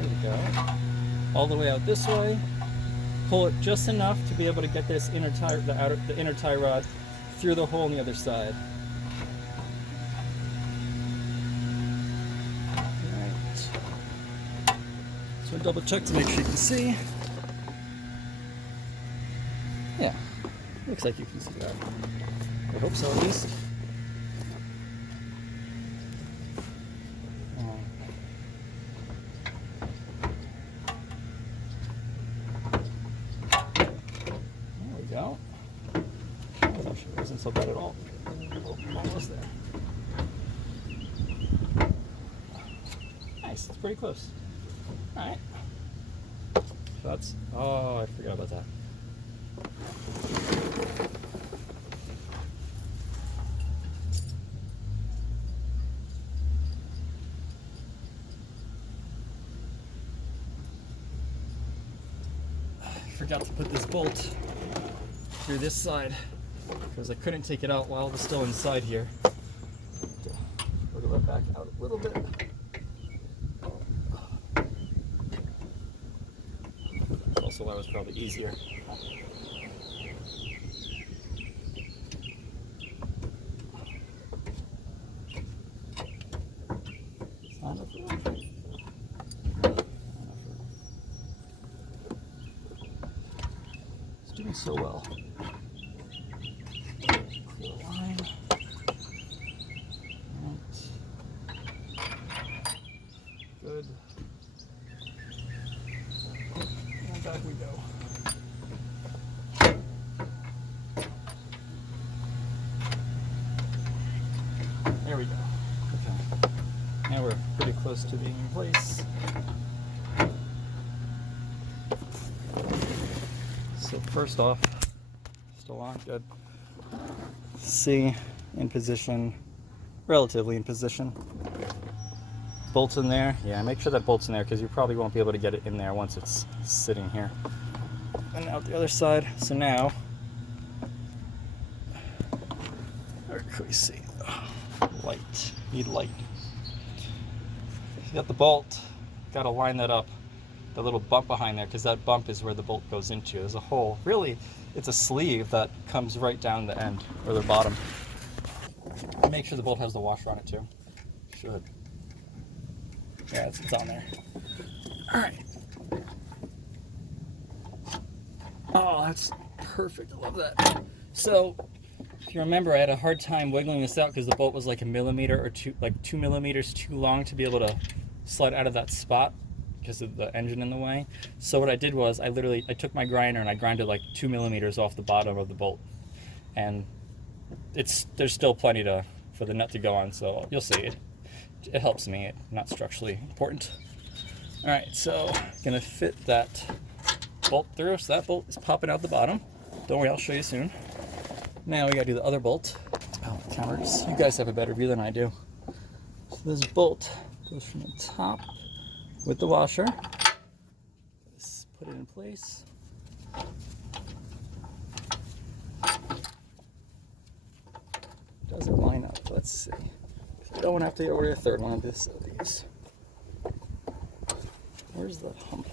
we go. All the way out this way. Pull it just enough to be able to get this inner tie, the inner tie rod through the hole on the other side. So double check to make sure you can see. Yeah, looks like you can see that. I hope so at least. There we go. That actually wasn't so bad at all. Oh, almost there. Nice, it's pretty close. Alright. That's, oh, I forgot about that. I forgot to put this bolt through this side because I couldn't take it out while it was still inside here. Wiggle it back out a little bit. So that was probably easier. It's doing so well. Clear line. Right. Good. And back we go. There we go. Okay. Now we're pretty close to being in place. So first off, still on, good. C in position, relatively in position. Bolts in there, yeah, make sure that bolt's in there because you probably won't be able to get it in there once it's sitting here. And out the other side, so now, where can we see? Light, need light. You got the bolt, got to line that up, the little bump behind there, because that bump is where the bolt goes into. There's a hole. Really, it's a sleeve that comes right down the end, or the bottom. Make sure the bolt has the washer on it too. Should. Yeah, it's on there. Alright. Oh, that's perfect. I love that. So, if you remember, I had a hard time wiggling this out because the bolt was like a millimeter or two, like 2 millimeters too long to be able to slide out of that spot because of the engine in the way. So what I did was I took my grinder and I grinded like 2 millimeters off the bottom of the bolt, and there's still plenty for the nut to go on. So you'll see it helps me. It's not structurally important. All right, so gonna fit that bolt through. So that bolt is popping out the bottom. Don't worry, I'll show you soon. Now we gotta do the other bolt. Oh, counters. You guys have a better view than I do. So this bolt goes from the top with the washer. Just put it in place. Doesn't line up. Let's see. I don't have to order a third one of these. Where's the hump?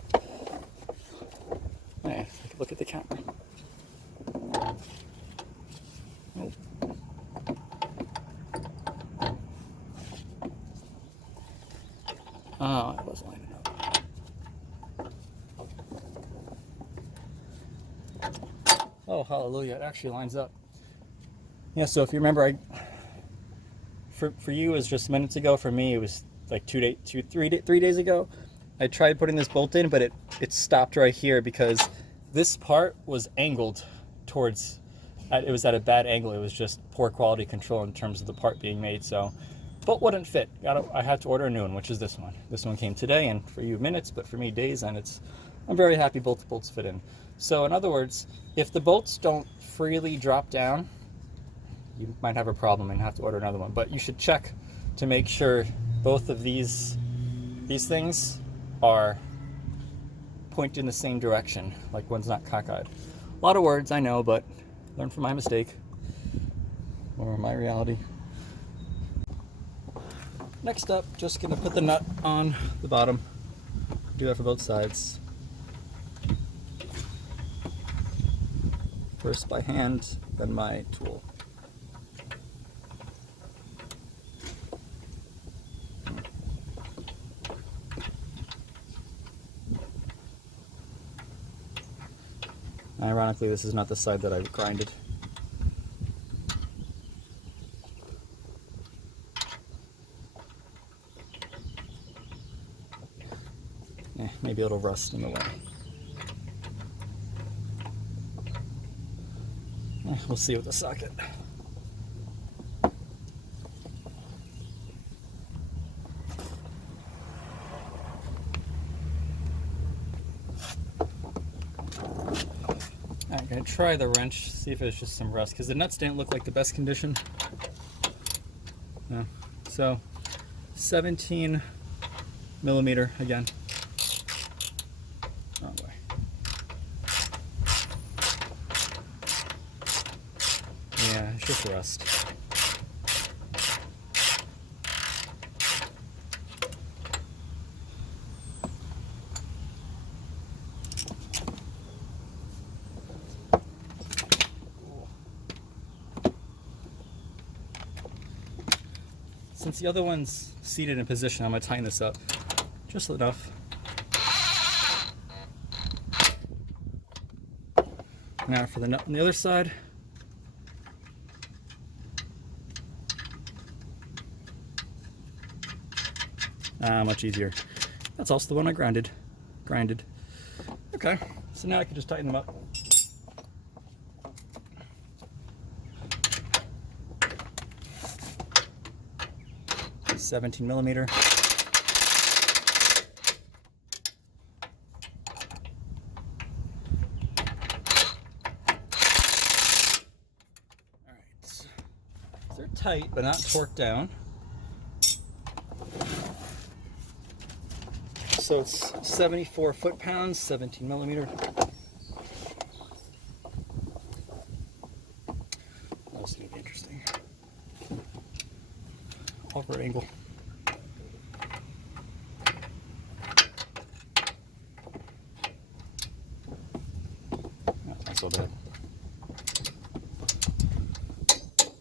Hey, look at the camera. Oh. Oh, it was lining up. Oh, hallelujah, it actually lines up. Yeah, so if you remember, for you it was just minutes ago. For me, it was like 3 days ago. I tried putting this bolt in, but it stopped right here because this part was angled towards, it was at a bad angle. It was just poor quality control in terms of the part being made. So, bolt wouldn't fit. I had to order a new one, which is this one. This one came today, and for you minutes, but for me days, and I'm very happy both the bolts fit in. So in other words, if the bolts don't freely drop down, you might have a problem and have to order another one. But you should check to make sure both of these things are pointed in the same direction, like one's not cockeyed. A lot of words, I know, but learn from my mistake or my reality. Next up, just gonna put the nut on the bottom. Do that for both sides. First by hand, then my tool. Ironically, this is not the side that I grinded. Maybe a little rust in the way. We'll see with the socket. I'm going to try the wrench, see if it's just some rust, because the nuts didn't look like the best condition. No. So 17 millimeter again. Wrong way. Yeah, it's just rust. Since the other one's seated in position, I'm going to tighten this up just enough. Now for the nut on the other side. Much easier. That's also the one I grinded. Okay, so now I can just tighten them up. $17 millimeter. All right, so they're tight but not torqued down. So it's 74 foot-pounds, 17 millimeter. That's going to be interesting. Awkward angle. Not so bad.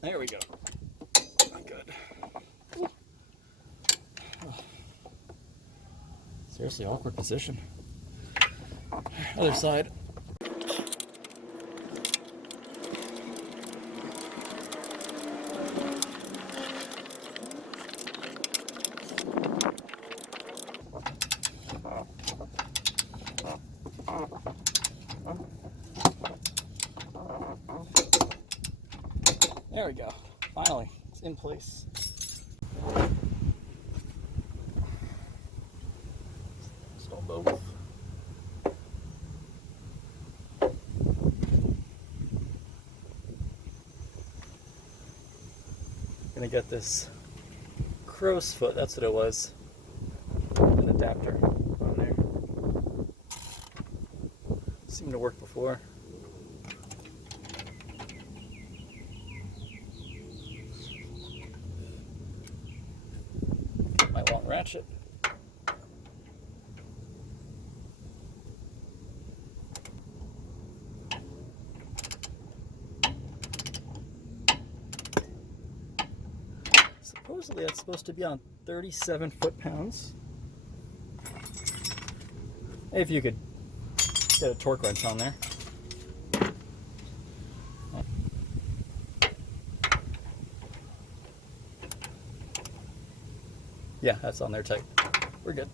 There we go. Not good. Seriously awkward position. Other side. There we go. Finally, it's in place. Install both. Gonna get this crow's foot, that's what it was. An adapter on there. Seemed to work before. Might want ratchet. Supposedly that's supposed to be on 37 foot-pounds. If you could get a torque wrench on there. Yeah, that's on there tight. We're good.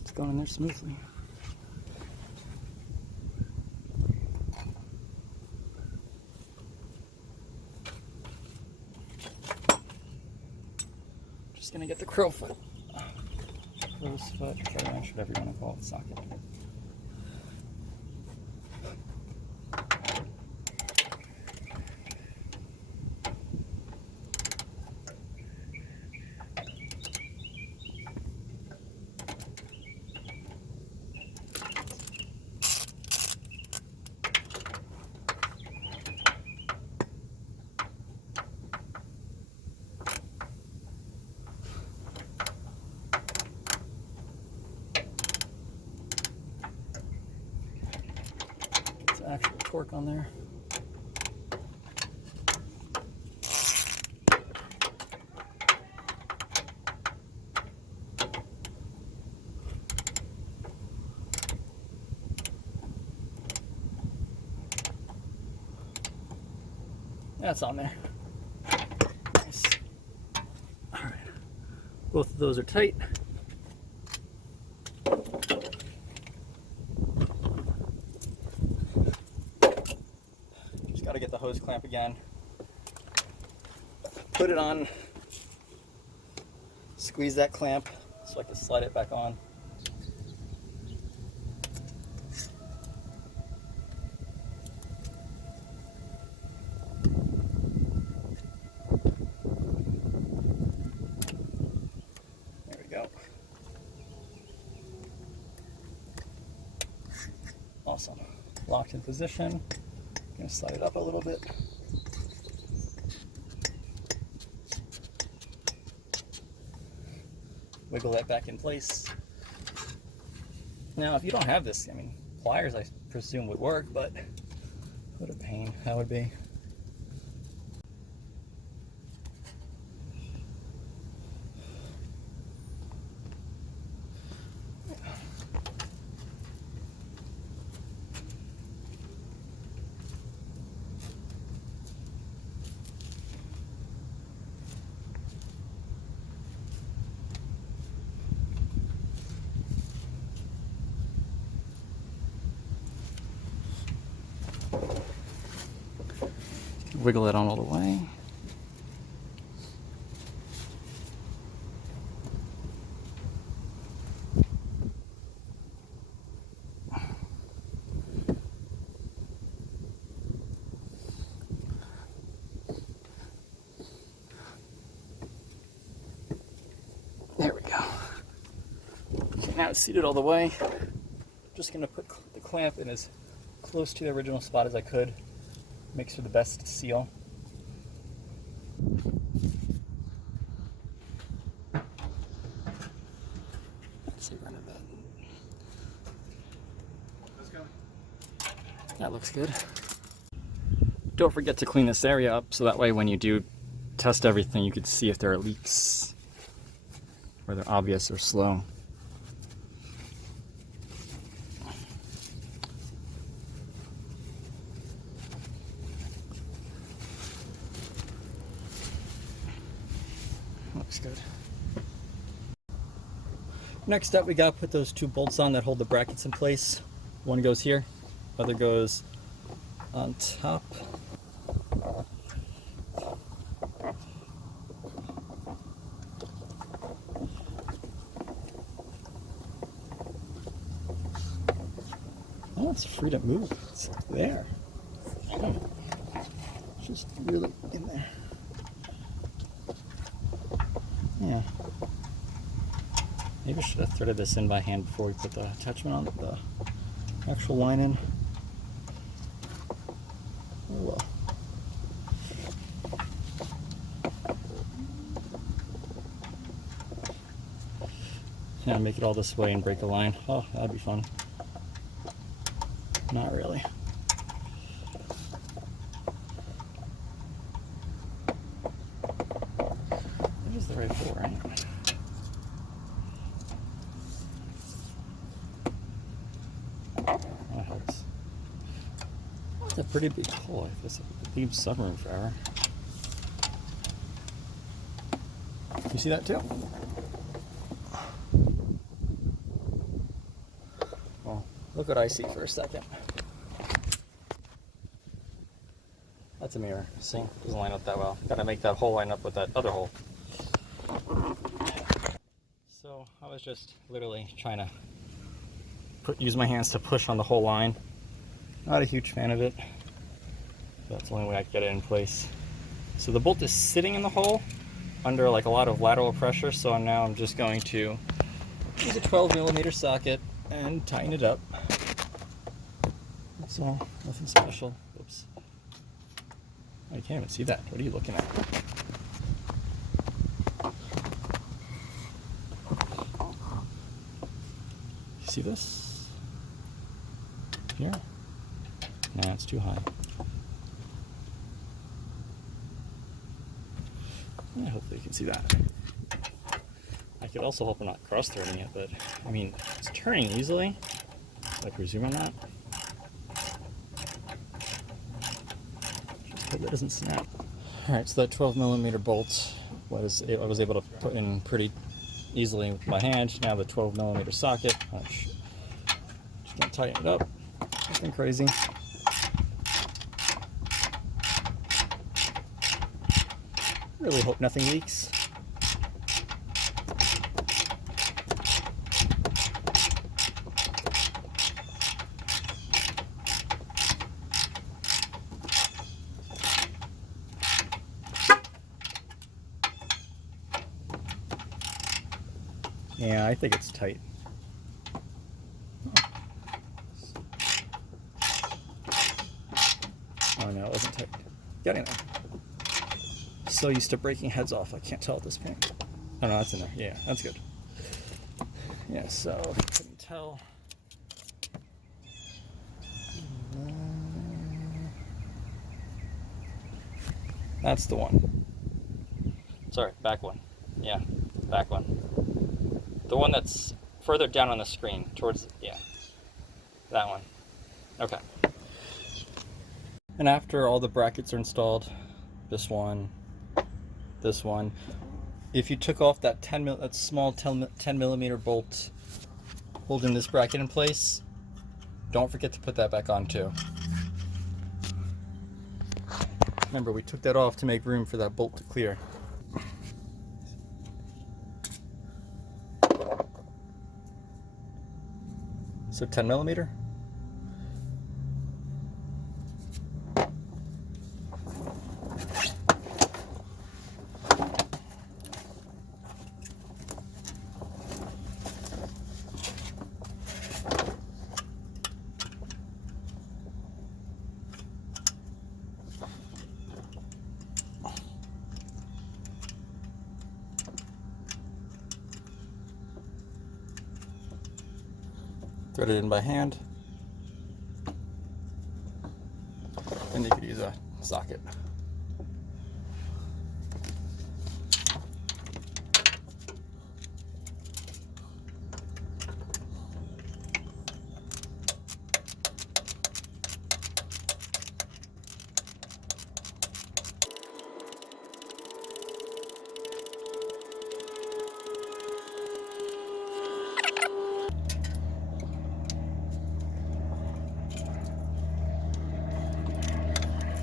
It's going in there smoothly. Just gonna get the crow's foot, carry wrench, whatever you want to call it, socket. Actual torque on there. That's on there. Nice. All right. Both of those are tight. Got to get the hose clamp again, put it on, squeeze that clamp so I can slide it back on. There we go. Awesome. Locked in position. Gonna slide it up a little bit. Wiggle that back in place. Now, if you don't have this, I mean, pliers I presume would work, but what a pain that would be. Wiggle that on all the way. There we go. Okay, now it's seated all the way. Just gonna put the clamp in as close to the original spot as I could. Makes for the best seal. Let's see, run it back. Let's go. That looks good. Don't forget to clean this area up so that way when you do test everything you can see if there are leaks, whether obvious or slow. Looks good. Next up, we gotta put those two bolts on that hold the brackets in place. One goes here, other goes on top. Oh, it's free to move. It's there. Oh, just really in there. Yeah. Maybe I should have threaded this in by hand before we put the attachment on the actual line in. Oh well. Yeah, make it all this way and break a line. Oh, that'd be fun. Not really. 3x4, right? That's a pretty big hole. I guess it leaves some room for error. You see that too? Well, look what I see for a second. That's a mirror. See? Doesn't line up that well. Gotta make that hole line up with that other hole. So I was just literally trying to use my hands to push on the whole line. Not a huge fan of it. That's the only way I can get it in place. So the bolt is sitting in the hole under like a lot of lateral pressure. So I'm just going to use a 12mm socket and tighten it up. That's all. Nothing special. Oops. I can't even see that. What are you looking at? You see this? Here? No, it's too high. Yeah, hopefully you can see that. I could also hope I'm not cross-threading it, but I mean, it's turning easily. I presume I'm not. Just hope that doesn't snap. Alright, so that 12mm bolt I was able to put in pretty easily with my hand. Now the 12mm socket. Just gonna tighten it up. Nothing crazy. Really hope nothing leaks. Yeah, I think it's tight. Oh no, it wasn't tight. Getting there. So used to breaking heads off, I can't tell at this point. Oh no, that's in there. Yeah, that's good. Yeah, so couldn't tell. That's the one. Sorry, back one. Yeah, back one. The one that's further down on the screen, towards, yeah, that one. Okay. And after all the brackets are installed, this one, if you took off that small 10mm bolt holding this bracket in place, don't forget to put that back on too. Remember, we took that off to make room for that bolt to clear. So 10mm. Thread it in by hand, and you could use a socket.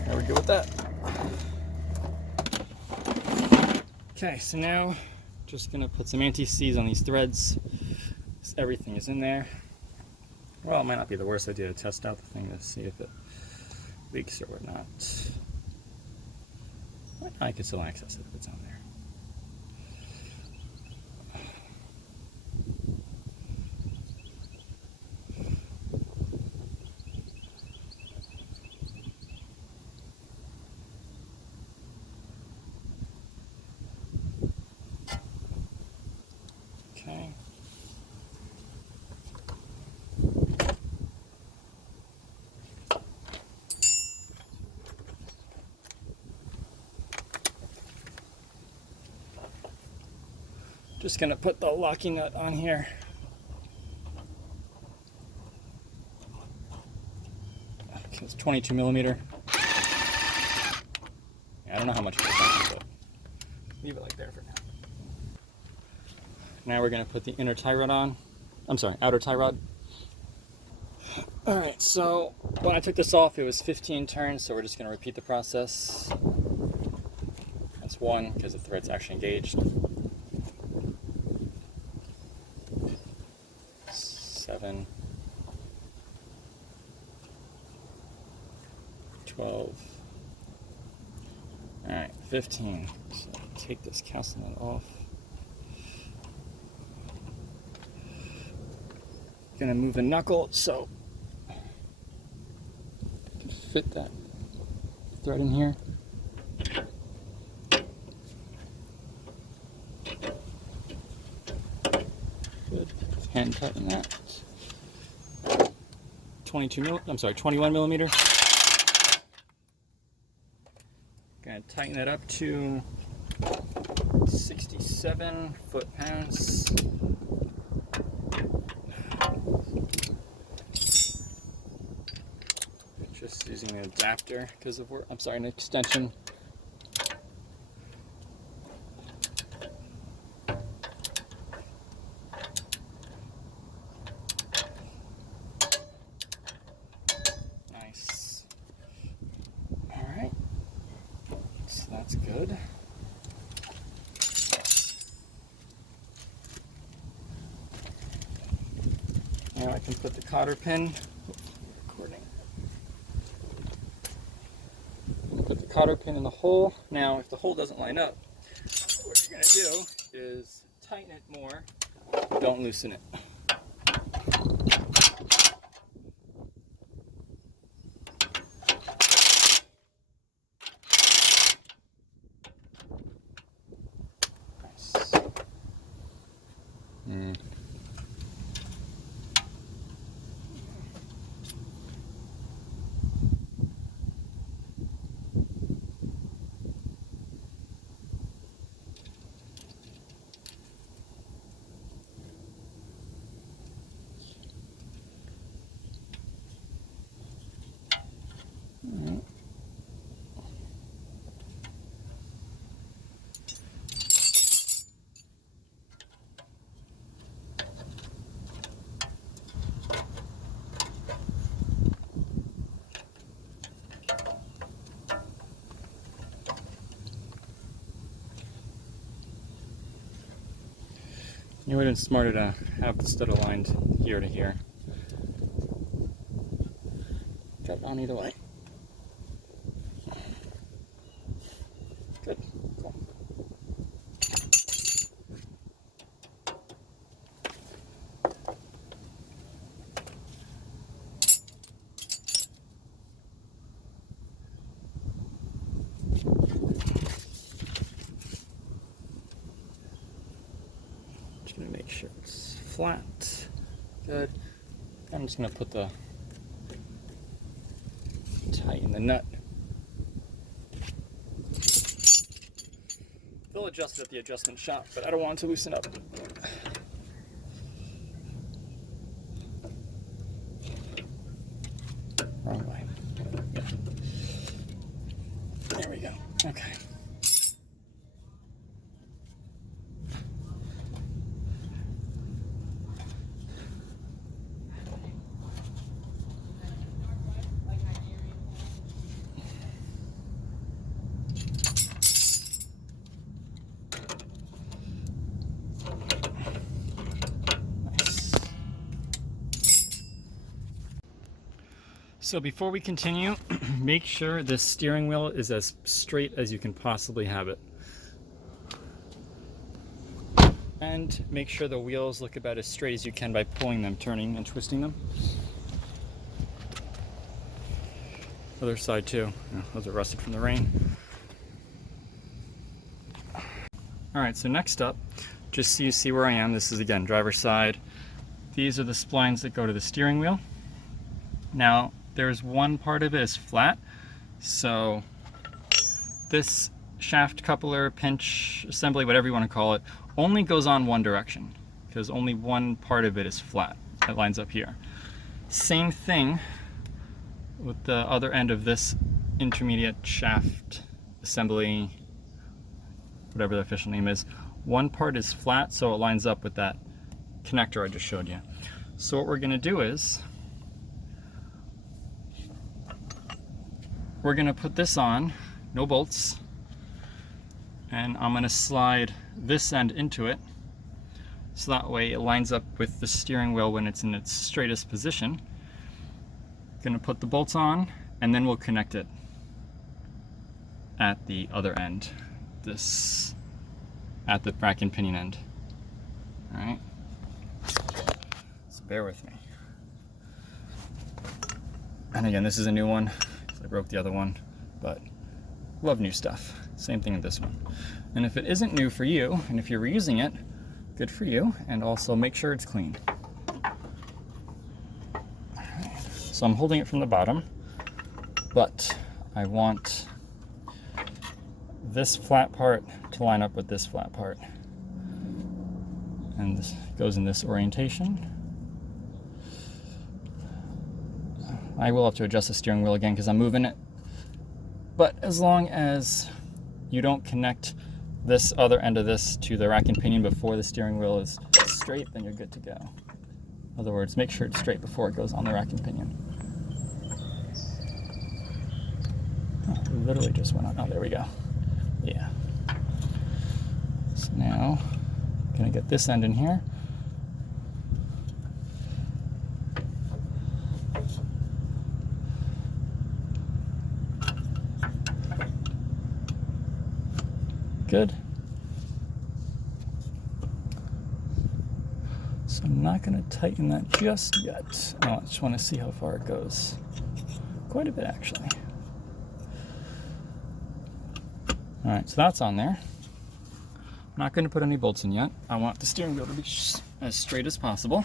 There we go with that. Okay, so now just gonna put some anti-seize on these threads. So everything is in there. Well, it might not be the worst idea to test out the thing to see if it leaks or whatnot. I can still access it if it's on there. Okay. Just gonna put the locking nut on here. Okay, it's 22 millimeter. I don't know how much it is, but leave it like there for now. Now we're gonna put the inner tie rod on. I'm sorry, outer tie rod. All right, so when I took this off, it was 15 turns, so we're just gonna repeat the process. That's 1, because the thread's actually engaged. 7, 12. All right, 15. So take this casting nut off. Gonna move the knuckle so I can fit that thread in here. Good. Hand tighten that. 21 millimeter. Gonna tighten that up to 67 foot-pounds. Just using an adapter because of work. I'm sorry, an extension. Nice. All right. So that's good. Now I can put the cotter pin. Put the cotter pin in the hole. Now, if the hole doesn't line up, what you're going to do is tighten it more. Don't loosen it. Nice. It would have been smarter to have the stud aligned here to here. Got it on either way. Good. Cool. Just gonna make sure it's flat. Good. I'm just gonna put the tighten the nut. They'll adjust it at the adjustment shop, but I don't want it to loosen up. Wrong way. Yeah. There we go. Okay. So before we continue, make sure the steering wheel is as straight as you can possibly have it. And make sure the wheels look about as straight as you can by pulling them, turning and twisting them. Other side too. Oh, those are rusted from the rain. Alright, so next up, just so you see where I am, this is again driver's side. These are the splines that go to the steering wheel. Now, there's one part of it is flat, so this shaft coupler, pinch assembly, whatever you want to call it, only goes on one direction because only one part of it is flat. It lines up here. Same thing with the other end of this intermediate shaft assembly, whatever the official name is. One part is flat, so it lines up with that connector I just showed you. So what we're going to do is we're going to put this on, no bolts, and I'm going to slide this end into it so that way it lines up with the steering wheel when it's in its straightest position. Going to put the bolts on and then we'll connect it at the other end, at the rack and pinion end. Alright, so bear with me. And again, this is a new one, I broke the other one, but love new stuff. Same thing with this one. And if it isn't new for you, and if you're reusing it, good for you, and also make sure it's clean. So I'm holding it from the bottom, but I want this flat part to line up with this flat part. And this goes in this orientation. I will have to adjust the steering wheel again because I'm moving it. But as long as you don't connect this other end of this to the rack and pinion before the steering wheel is straight, then you're good to go. In other words, make sure it's straight before it goes on the rack and pinion. Oh, it literally just went on. Oh, there we go. Yeah. So now, I'm gonna get this end in here. Good. So I'm not going to tighten that just yet. I just want to see how far it goes. Quite a bit, actually. All right, so that's on there. I'm not going to put any bolts in yet. I want the steering wheel to be as straight as possible.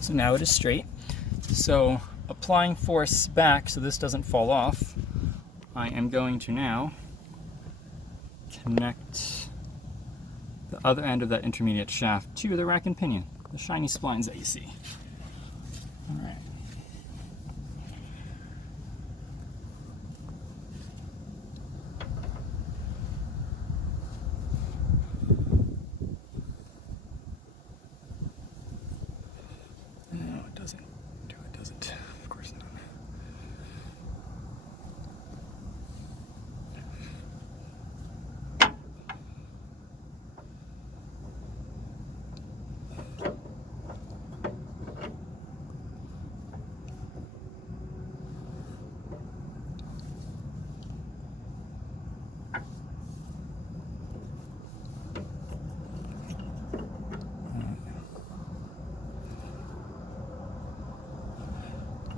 So now it is straight. So applying force back so this doesn't fall off, I am going to now connect the other end of that intermediate shaft to the rack and pinion, the shiny splines that you see. All right.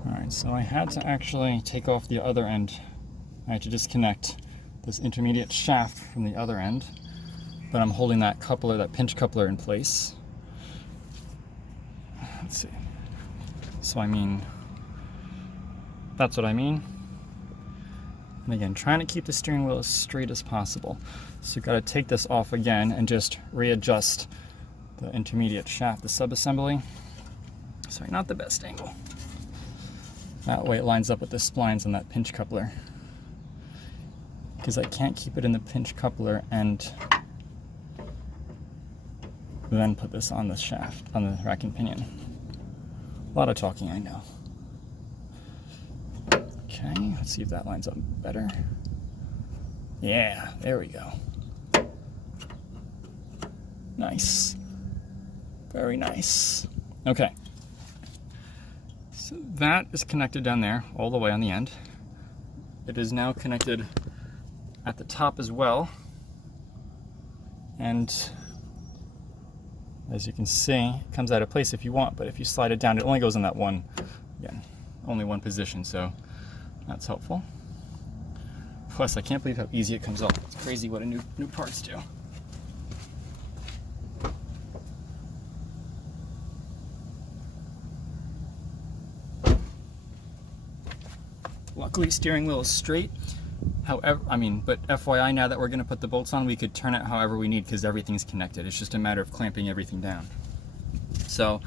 Alright, so I had to actually take off the other end. I had to disconnect this intermediate shaft from the other end, but I'm holding that coupler, that pinch coupler in place. Let's see. So I mean, that's what I mean. And again, trying to keep the steering wheel as straight as possible. So you've got to take this off again and just readjust the intermediate shaft, the sub-assembly. Sorry, not the best angle. That way it lines up with the splines on that pinch coupler. Because I can't keep it in the pinch coupler and then put this on the shaft, on the rack and pinion. A lot of talking, I know. Okay, let's see if that lines up better. Yeah, there we go. Nice. Very nice. Okay. So that is connected down there, all the way on the end. It is now connected at the top as well. And as you can see, it comes out of place if you want, but if you slide it down, it only goes in that one, again, only one position, so that's helpful. Plus, I can't believe how easy it comes off. It's crazy what a new parts do. luckily steering wheel is straight. However, but FYI, now that we're gonna put the bolts on, we could turn it however we need because everything's connected. It's just a matter of clamping everything down. So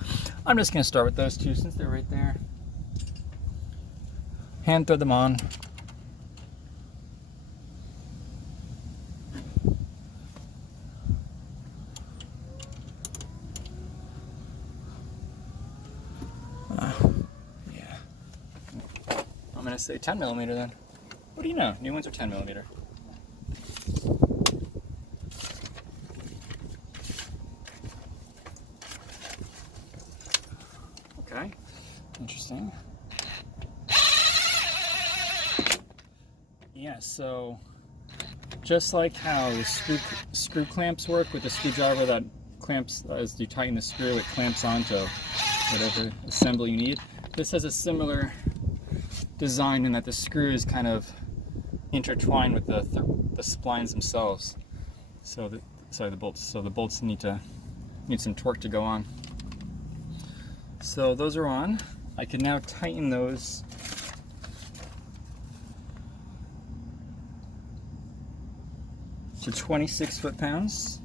I'm just gonna start with those two since they're right there. Hand thread them on. Yeah. I'm gonna say 10mm then. What do you know? New ones are 10mm. Okay, interesting. Yeah, so just like how the screw clamps work with the screwdriver that clamps, as you tighten the screw, it clamps onto whatever assembly you need. This has a similar design in that the screws kind of intertwine with the splines themselves. So the bolts. So the bolts need some torque to go on. So those are on. I can now tighten those to 26 foot-pounds.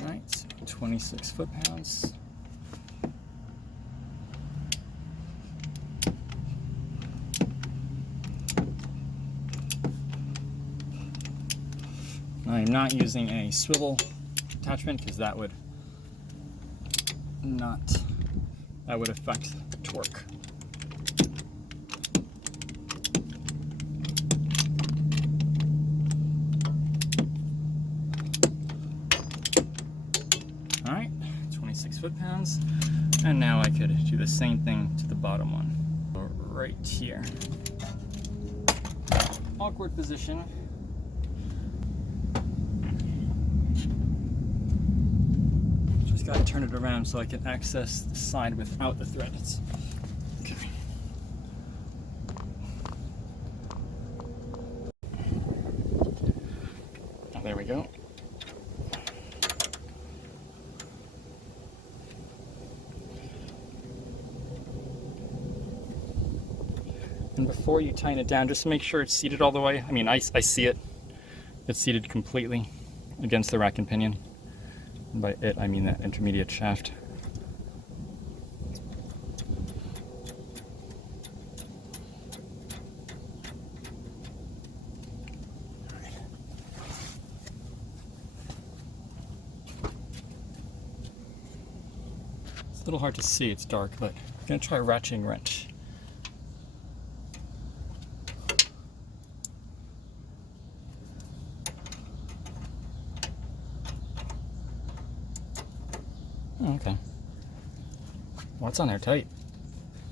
All right, so 26 foot-pounds. I'm not using a swivel attachment because that would affect the torque. All right, 26 foot-pounds. And now I could do the same thing to the bottom one. Right here. Awkward position. Just gotta turn it around so I can access the side without the threads. Okay. Oh, there we go. And before you tighten it down, just make sure it's seated all the way. I see it. It's seated completely against the rack and pinion. And by it, I mean that intermediate shaft. It's a little hard to see, it's dark, but I'm gonna try ratcheting wrench. Oh, okay. Well, it's on there tight.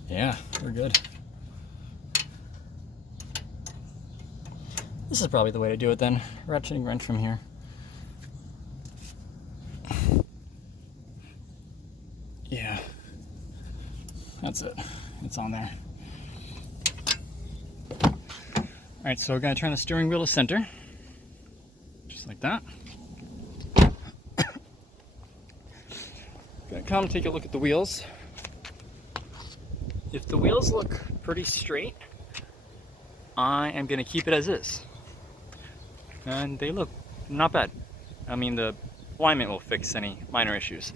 Yeah, we're good. This is probably the way to do it then. Ratcheting wrench from here. Yeah. That's it. It's on there. Alright, so we're going to turn the steering wheel to center. Just like that. Gonna come take a look at the wheels. If the wheels look pretty straight, I am gonna keep it as is. And they look not bad. The alignment will fix any minor issues.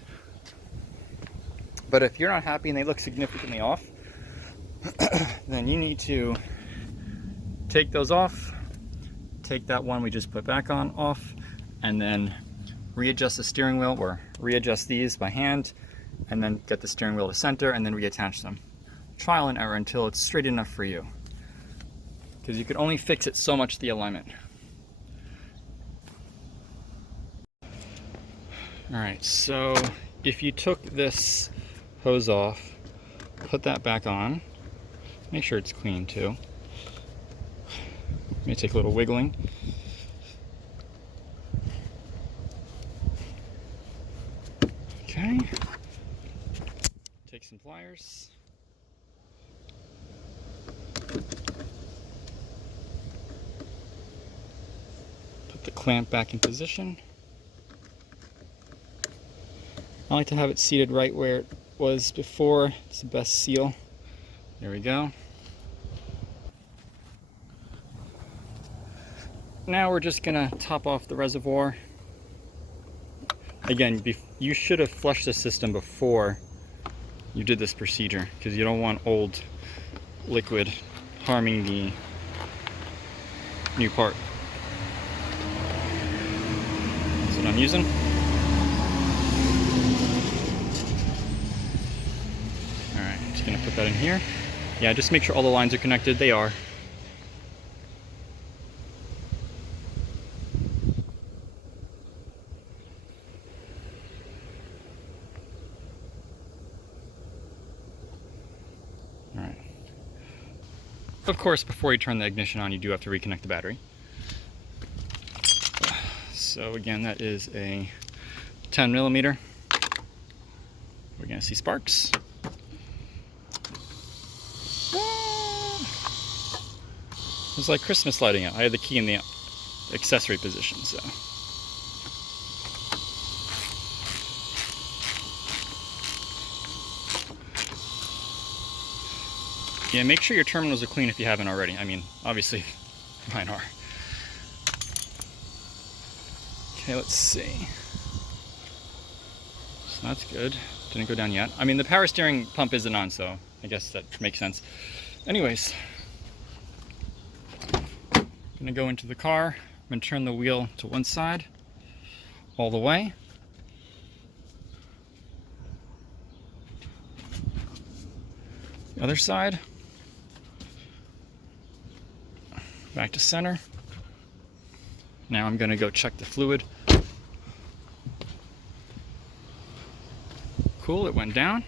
But if you're not happy and they look significantly off, then you need to take those off, take that one we just put back on off, and then readjust the steering wheel, or readjust these by hand, and then get the steering wheel to center and then reattach them. Trial and error until it's straight enough for you, because you can only fix it so much, the alignment. Alright, so if you took this hose off, put that back on, make sure it's clean too. May take a little wiggling. Okay, take some pliers. Put the clamp back in position. I like to have it seated right where it was before. It's the best seal. There we go. now we're just gonna top off the reservoir. Again, you should have flushed the system before you did this procedure, because you don't want old liquid harming the new part. That's what I'm using. Alright, I'm just gonna put that in here. Yeah, just make sure all the lines are connected. They are. Alright. Of course, before you turn the ignition on, you do have to reconnect the battery. So again, that is a 10mm. We're gonna see sparks. It was like Christmas lighting out. I had the key in the accessory position, so. Yeah, make sure your terminals are clean if you haven't already. I mean, obviously, mine are. Okay, let's see. So that's good. Didn't go down yet. I mean, the power steering pump isn't on, so I guess that makes sense. Anyways, I'm gonna go into the car. I'm gonna turn the wheel to one side, all the way. The other side. Back to center. Now I'm gonna go check the fluid. Cool, it went down.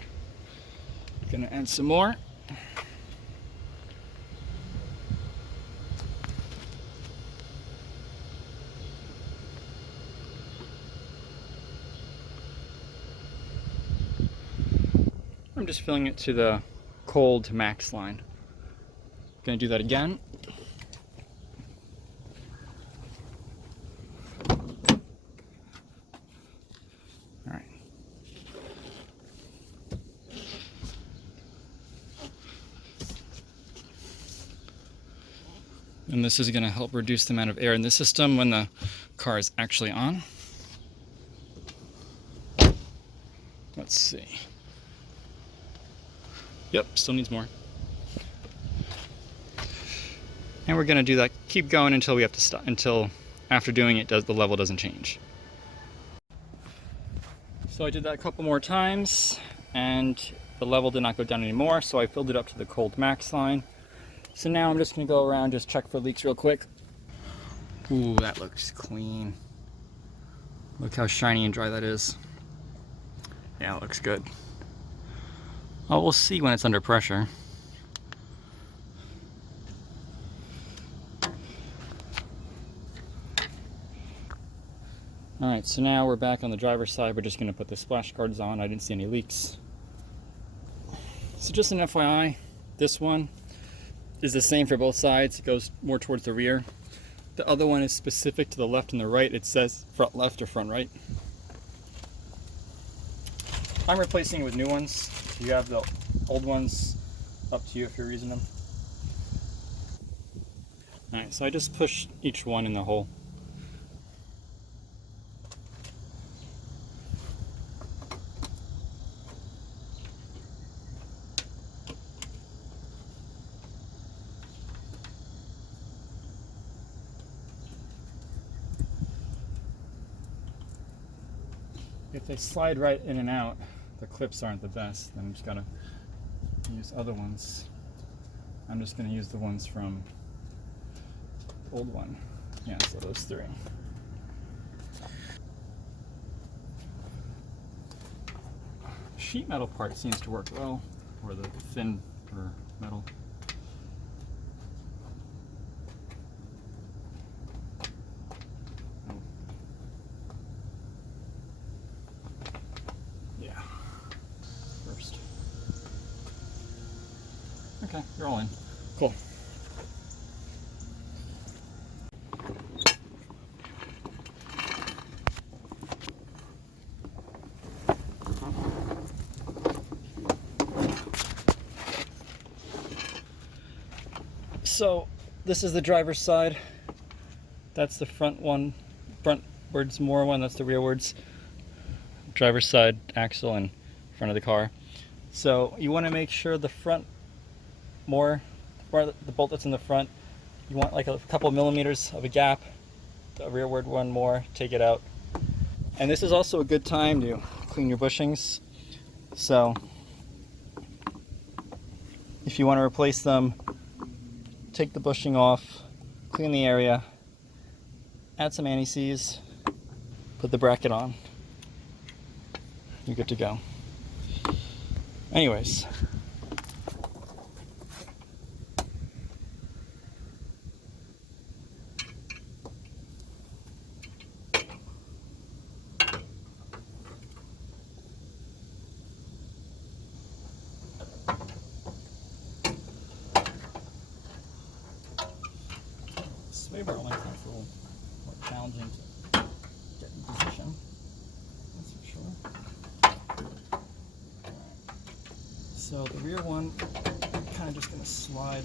Gonna add some more. I'm just filling it to the cold max line. Gonna do that again. Alright. And this is gonna help reduce the amount of air in the system when the car is actually on. Let's see. Yep, still needs more. And we're gonna do that, keep going until we have to stop, until after doing it, the level doesn't change. So I did that a couple more times and the level did not go down anymore, so I filled it up to the cold max line. So now I'm just gonna go around, just check for leaks real quick. Ooh, that looks clean. Look how shiny and dry that is. Yeah, it looks good. Oh, we'll see when it's under pressure. Alright, so now we're back on the driver's side. We're just going to put the splash guards on. I didn't see any leaks. So just an FYI, this one is the same for both sides. It goes more towards the rear. The other one is specific to the left and the right. It says front left or front right. I'm replacing it with new ones. You have the old ones, up to you if you're using them. Alright, so I just push each one in the hole. If they slide right in and out, the clips aren't the best, then I'm just gotta use other ones. I'm just gonna use the ones from the old one. Yeah, so those three. Sheet metal part seems to work well, or the thin or metal. Okay, you're all in. Cool. So, this is the driver's side. That's the front one, frontwards more one, that's the rearwards driver's side axle and front of the car. So you want to make sure the front more, or the bolt that's in the front, you want like a couple millimeters of a gap, the rearward one more, take it out. And this is also a good time to clean your bushings. So if you want to replace them, take the bushing off, clean the area, add some anti-seize, put the bracket on. You're good to go. Anyways. Sway bar length is a little more challenging to get in position, that's for sure. So the rear one, I'm kind of just going to slide.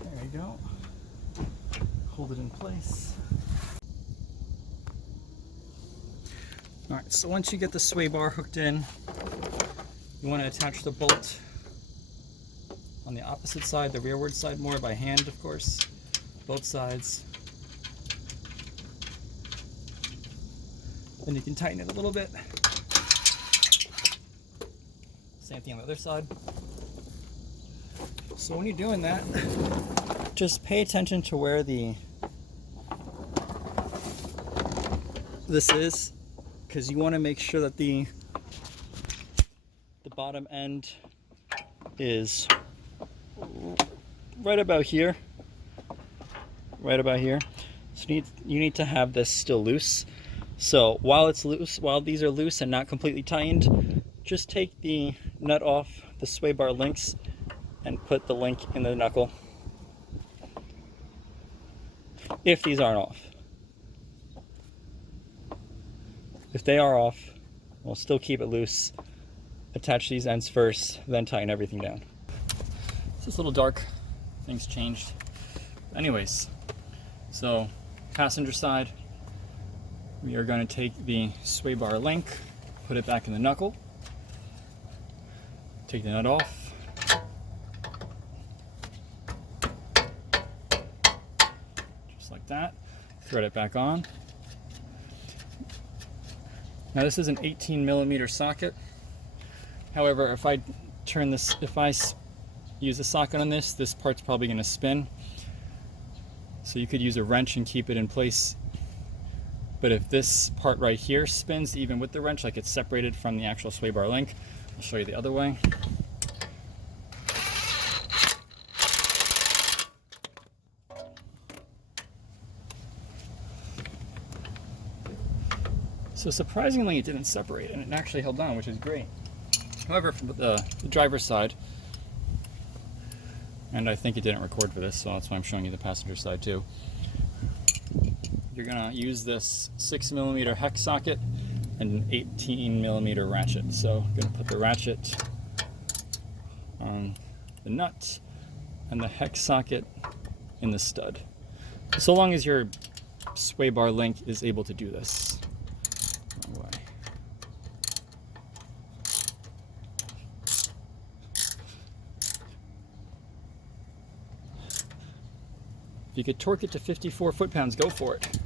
There we go. Hold it in place. Alright, so once you get the sway bar hooked in, you want to attach the bolt on the opposite side, the rearward side more by hand, of course, both sides. Then you can tighten it a little bit. Same thing on the other side. So when you're doing that, just pay attention to where this is, because you want to make sure that the bottom end is right about here. Right about here. So you need to have this still loose. So while it's loose, while these are loose and not completely tightened, just take the nut off the sway bar links and put the link in the knuckle. If these aren't off. If they are off, we'll still keep it loose. Attach these ends first, then tighten everything down. It's a little dark, things changed. Anyways, so passenger side, we are going to take the sway bar link, put it back in the knuckle, take the nut off, just like that, thread it back on. Now this is an 18mm socket. However, if I turn this, if I use a socket on this, this part's probably going to spin. So you could use a wrench and keep it in place. But if this part right here spins, even with the wrench, like it's separated from the actual sway bar link, I'll show you the other way. So surprisingly, it didn't separate and it actually held on, which is great. However, from the driver's side, and I think it didn't record for this, so that's why I'm showing you the passenger side too. You're gonna use this 6mm hex socket and an 18mm ratchet. So I'm gonna put the ratchet on the nut and the hex socket in the stud. So long as your sway bar link is able to do this. Wrong way. If you could torque it to 54 foot-pounds, go for it.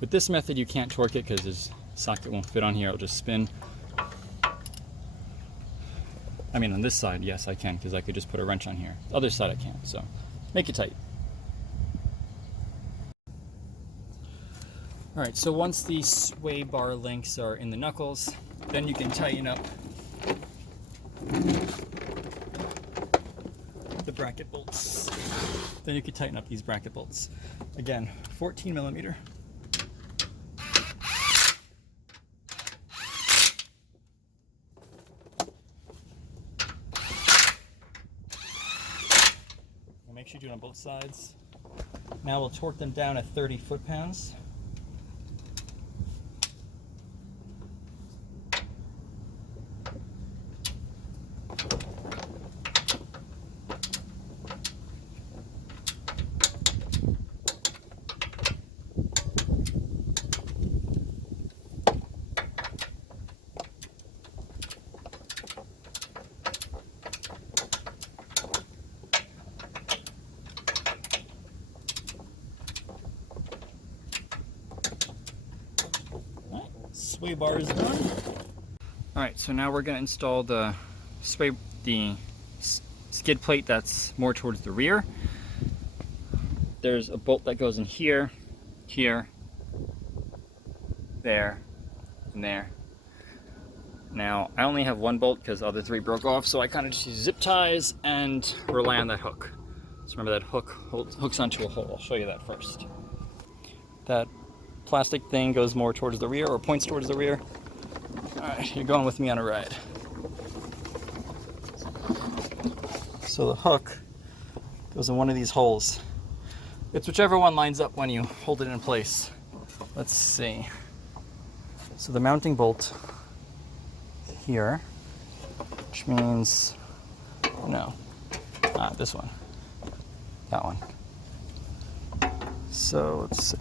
With this method, you can't torque it because this socket won't fit on here, it'll just spin. I mean, on this side, yes, I can, because I could just put a wrench on here. The other side, I can't, so make it tight. All right, so once the sway bar links are in the knuckles, then you can tighten up the bracket bolts. Then you can tighten up these bracket bolts. Again, 14mm. make sure you do it on both sides. Now we'll torque them down at 30 foot-pounds. Sway bar is done. Alright, so now we're going to install the skid plate that's more towards the rear. There's a bolt that goes in here, here, there, and there. Now, I only have one bolt because the other three broke off, so I kind of just use zip ties and rely on that hook. So remember that hook hooks onto a hole. I'll show you that first. That plastic thing goes more towards the rear, or points towards the rear. Alright, you're going with me on a ride. So the hook goes in one of these holes. It's whichever one lines up when you hold it in place. Let's see. So the mounting bolt here, which means, no, this one, that one. So let's see.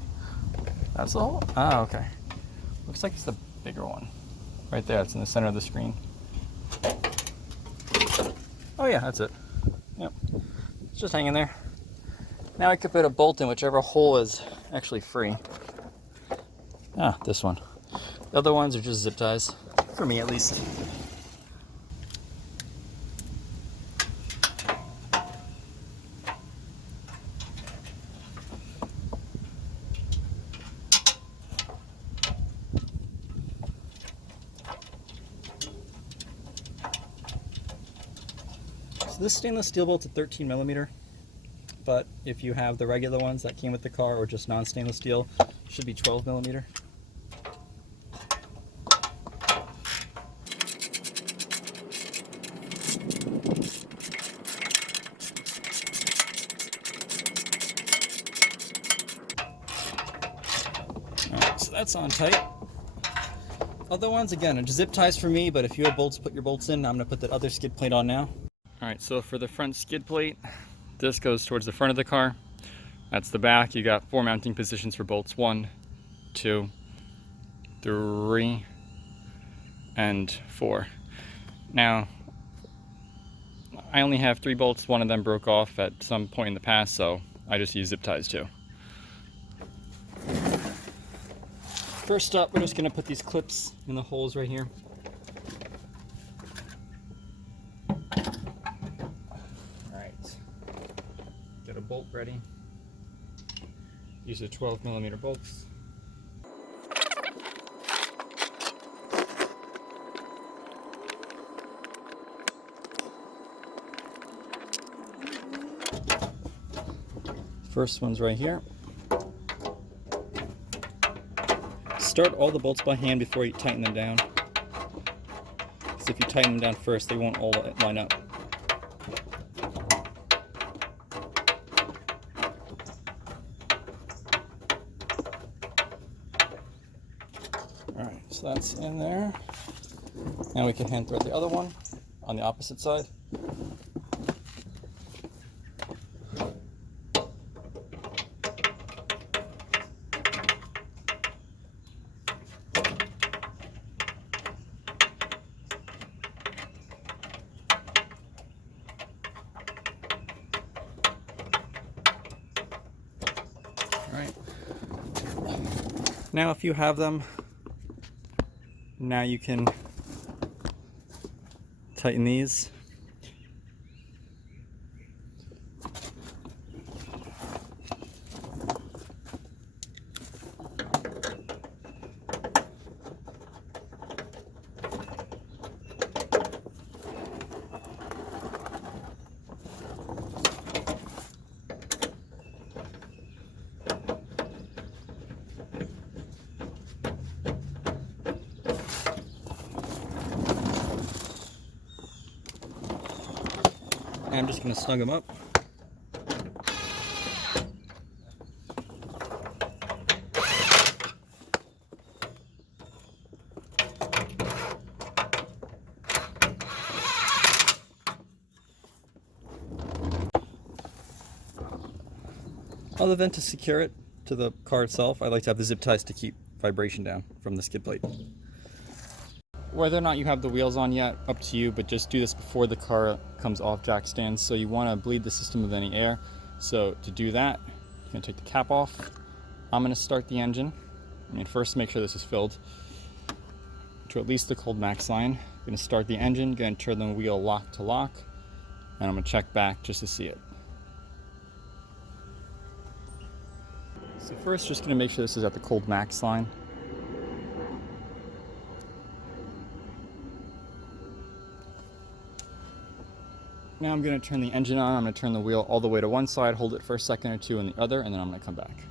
That's the hole? Ah, okay. Looks like it's the bigger one. Right there, it's in the center of the screen. Oh yeah, that's it. Yep. It's just hanging there. Now I could put a bolt in whichever hole is actually free. Ah, this one. The other ones are just zip ties. For me, at least. So this stainless steel bolt's a 13 millimeter, but if you have the regular ones that came with the car or just non-stainless steel, it should be 12 millimeter. Alright, so that's on tight. Other ones, again, are just zip ties for me, but if you have bolts, put your bolts in. I'm going to put that other skid plate on now. Alright, so for the front skid plate, this goes towards the front of the car. That's the back. You got 4 mounting positions for bolts. 1, 2, 3, and 4. Now, I only have 3 bolts. One of them broke off at some point in the past, so I just use zip ties too. First up, we're just going to put these clips in the holes right here. Alright, get a bolt ready. Use the 12 millimeter bolts. First one's right here. Start all the bolts by hand before you tighten them down. Because if you tighten them down first, they won't all line up. Alright, so that's in there. Now we can hand thread the other one on the opposite side. Right. Now if you have them, now you can tighten these. I'm just going to snug them up. Other than to secure it to the car itself, I like to have the zip ties to keep vibration down from the skid plate. Whether or not you have the wheels on yet, up to you, but just do this before the car comes off jack stands. So you want to bleed the system of any air. So to do that, you're going to take the cap off. I'm going to start the engine. First make sure this is filled to at least the cold max line. I'm going to start the engine, going to turn the wheel lock to lock, and I'm going to check back just to see it. So first, just going to make sure this is at the cold max line. Now I'm going to turn the engine on. I'm going to turn the wheel all the way to one side, hold it for a second or two on the other, and then I'm going to come back.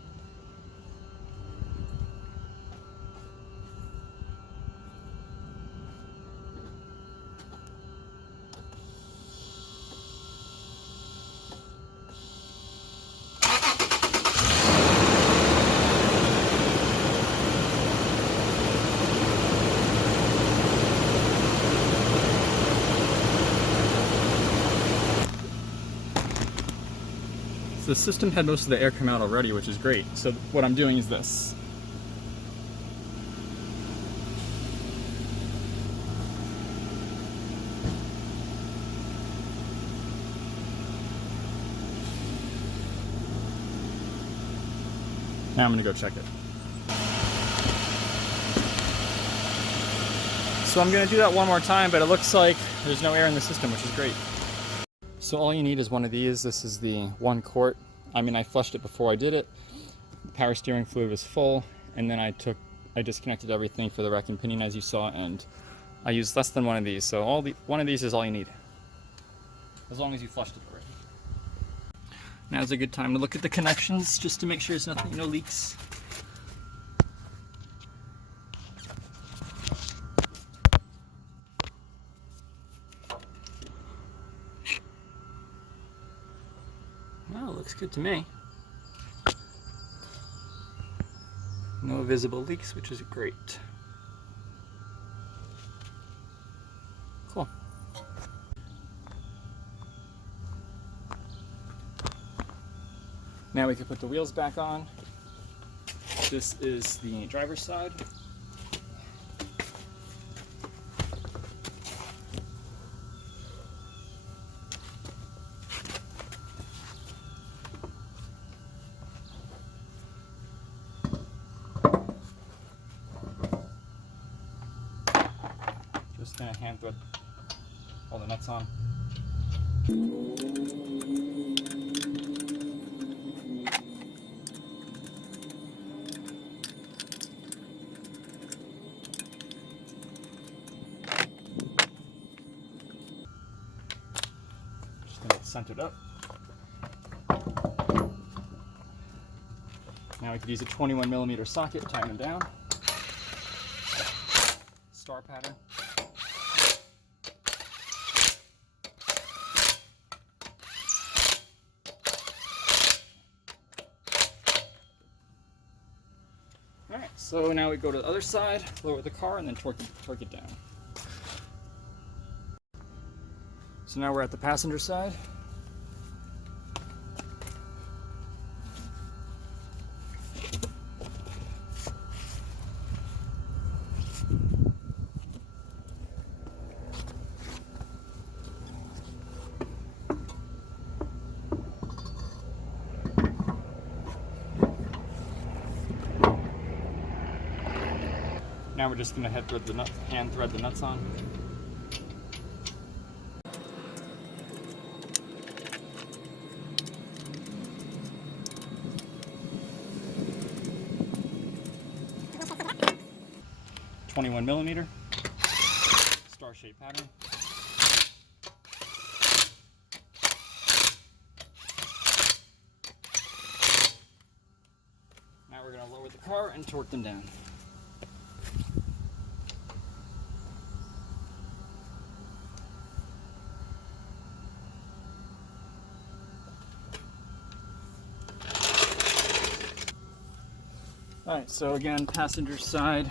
So the system had most of the air come out already, which is great. So what I'm doing is this. Now I'm gonna go check it. So I'm gonna do that one more time, but it looks like there's no air in the system, which is great. So all you need is one of these. This is the 1 quart. I flushed it before I did it. The power steering fluid was full, and then I disconnected everything for the rack and pinion, as you saw, and I used less than one of these. So one of these is all you need, as long as you flushed it already. Now's a good time to look at the connections, just to make sure there's no leaks. Well, looks good to me. No visible leaks, which is great. Cool. Now we can put the wheels back on. This is the driver's side. Just gonna hand thread all the nuts on. Just gonna get centered up. Now we could use a 21mm socket, tighten them down. Star pattern. Alright, so now we go to the other side, lower the car, and then torque it down. So now we're at the passenger side. Now we're just going to hand thread the nuts on. .21mm star-shaped pattern. Now we're going to lower the car and torque them down. Alright, so again, passenger side,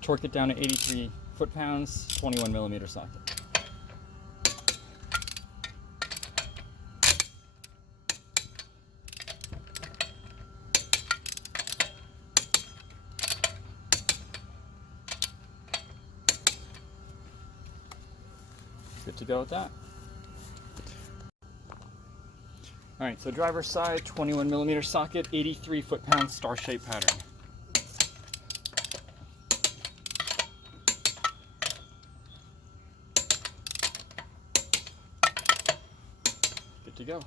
torque it down to 83 foot-pounds, 21mm socket. to go with that. All right, so driver's side, 21mm socket, 83 foot-pound star-shaped pattern. Good to go.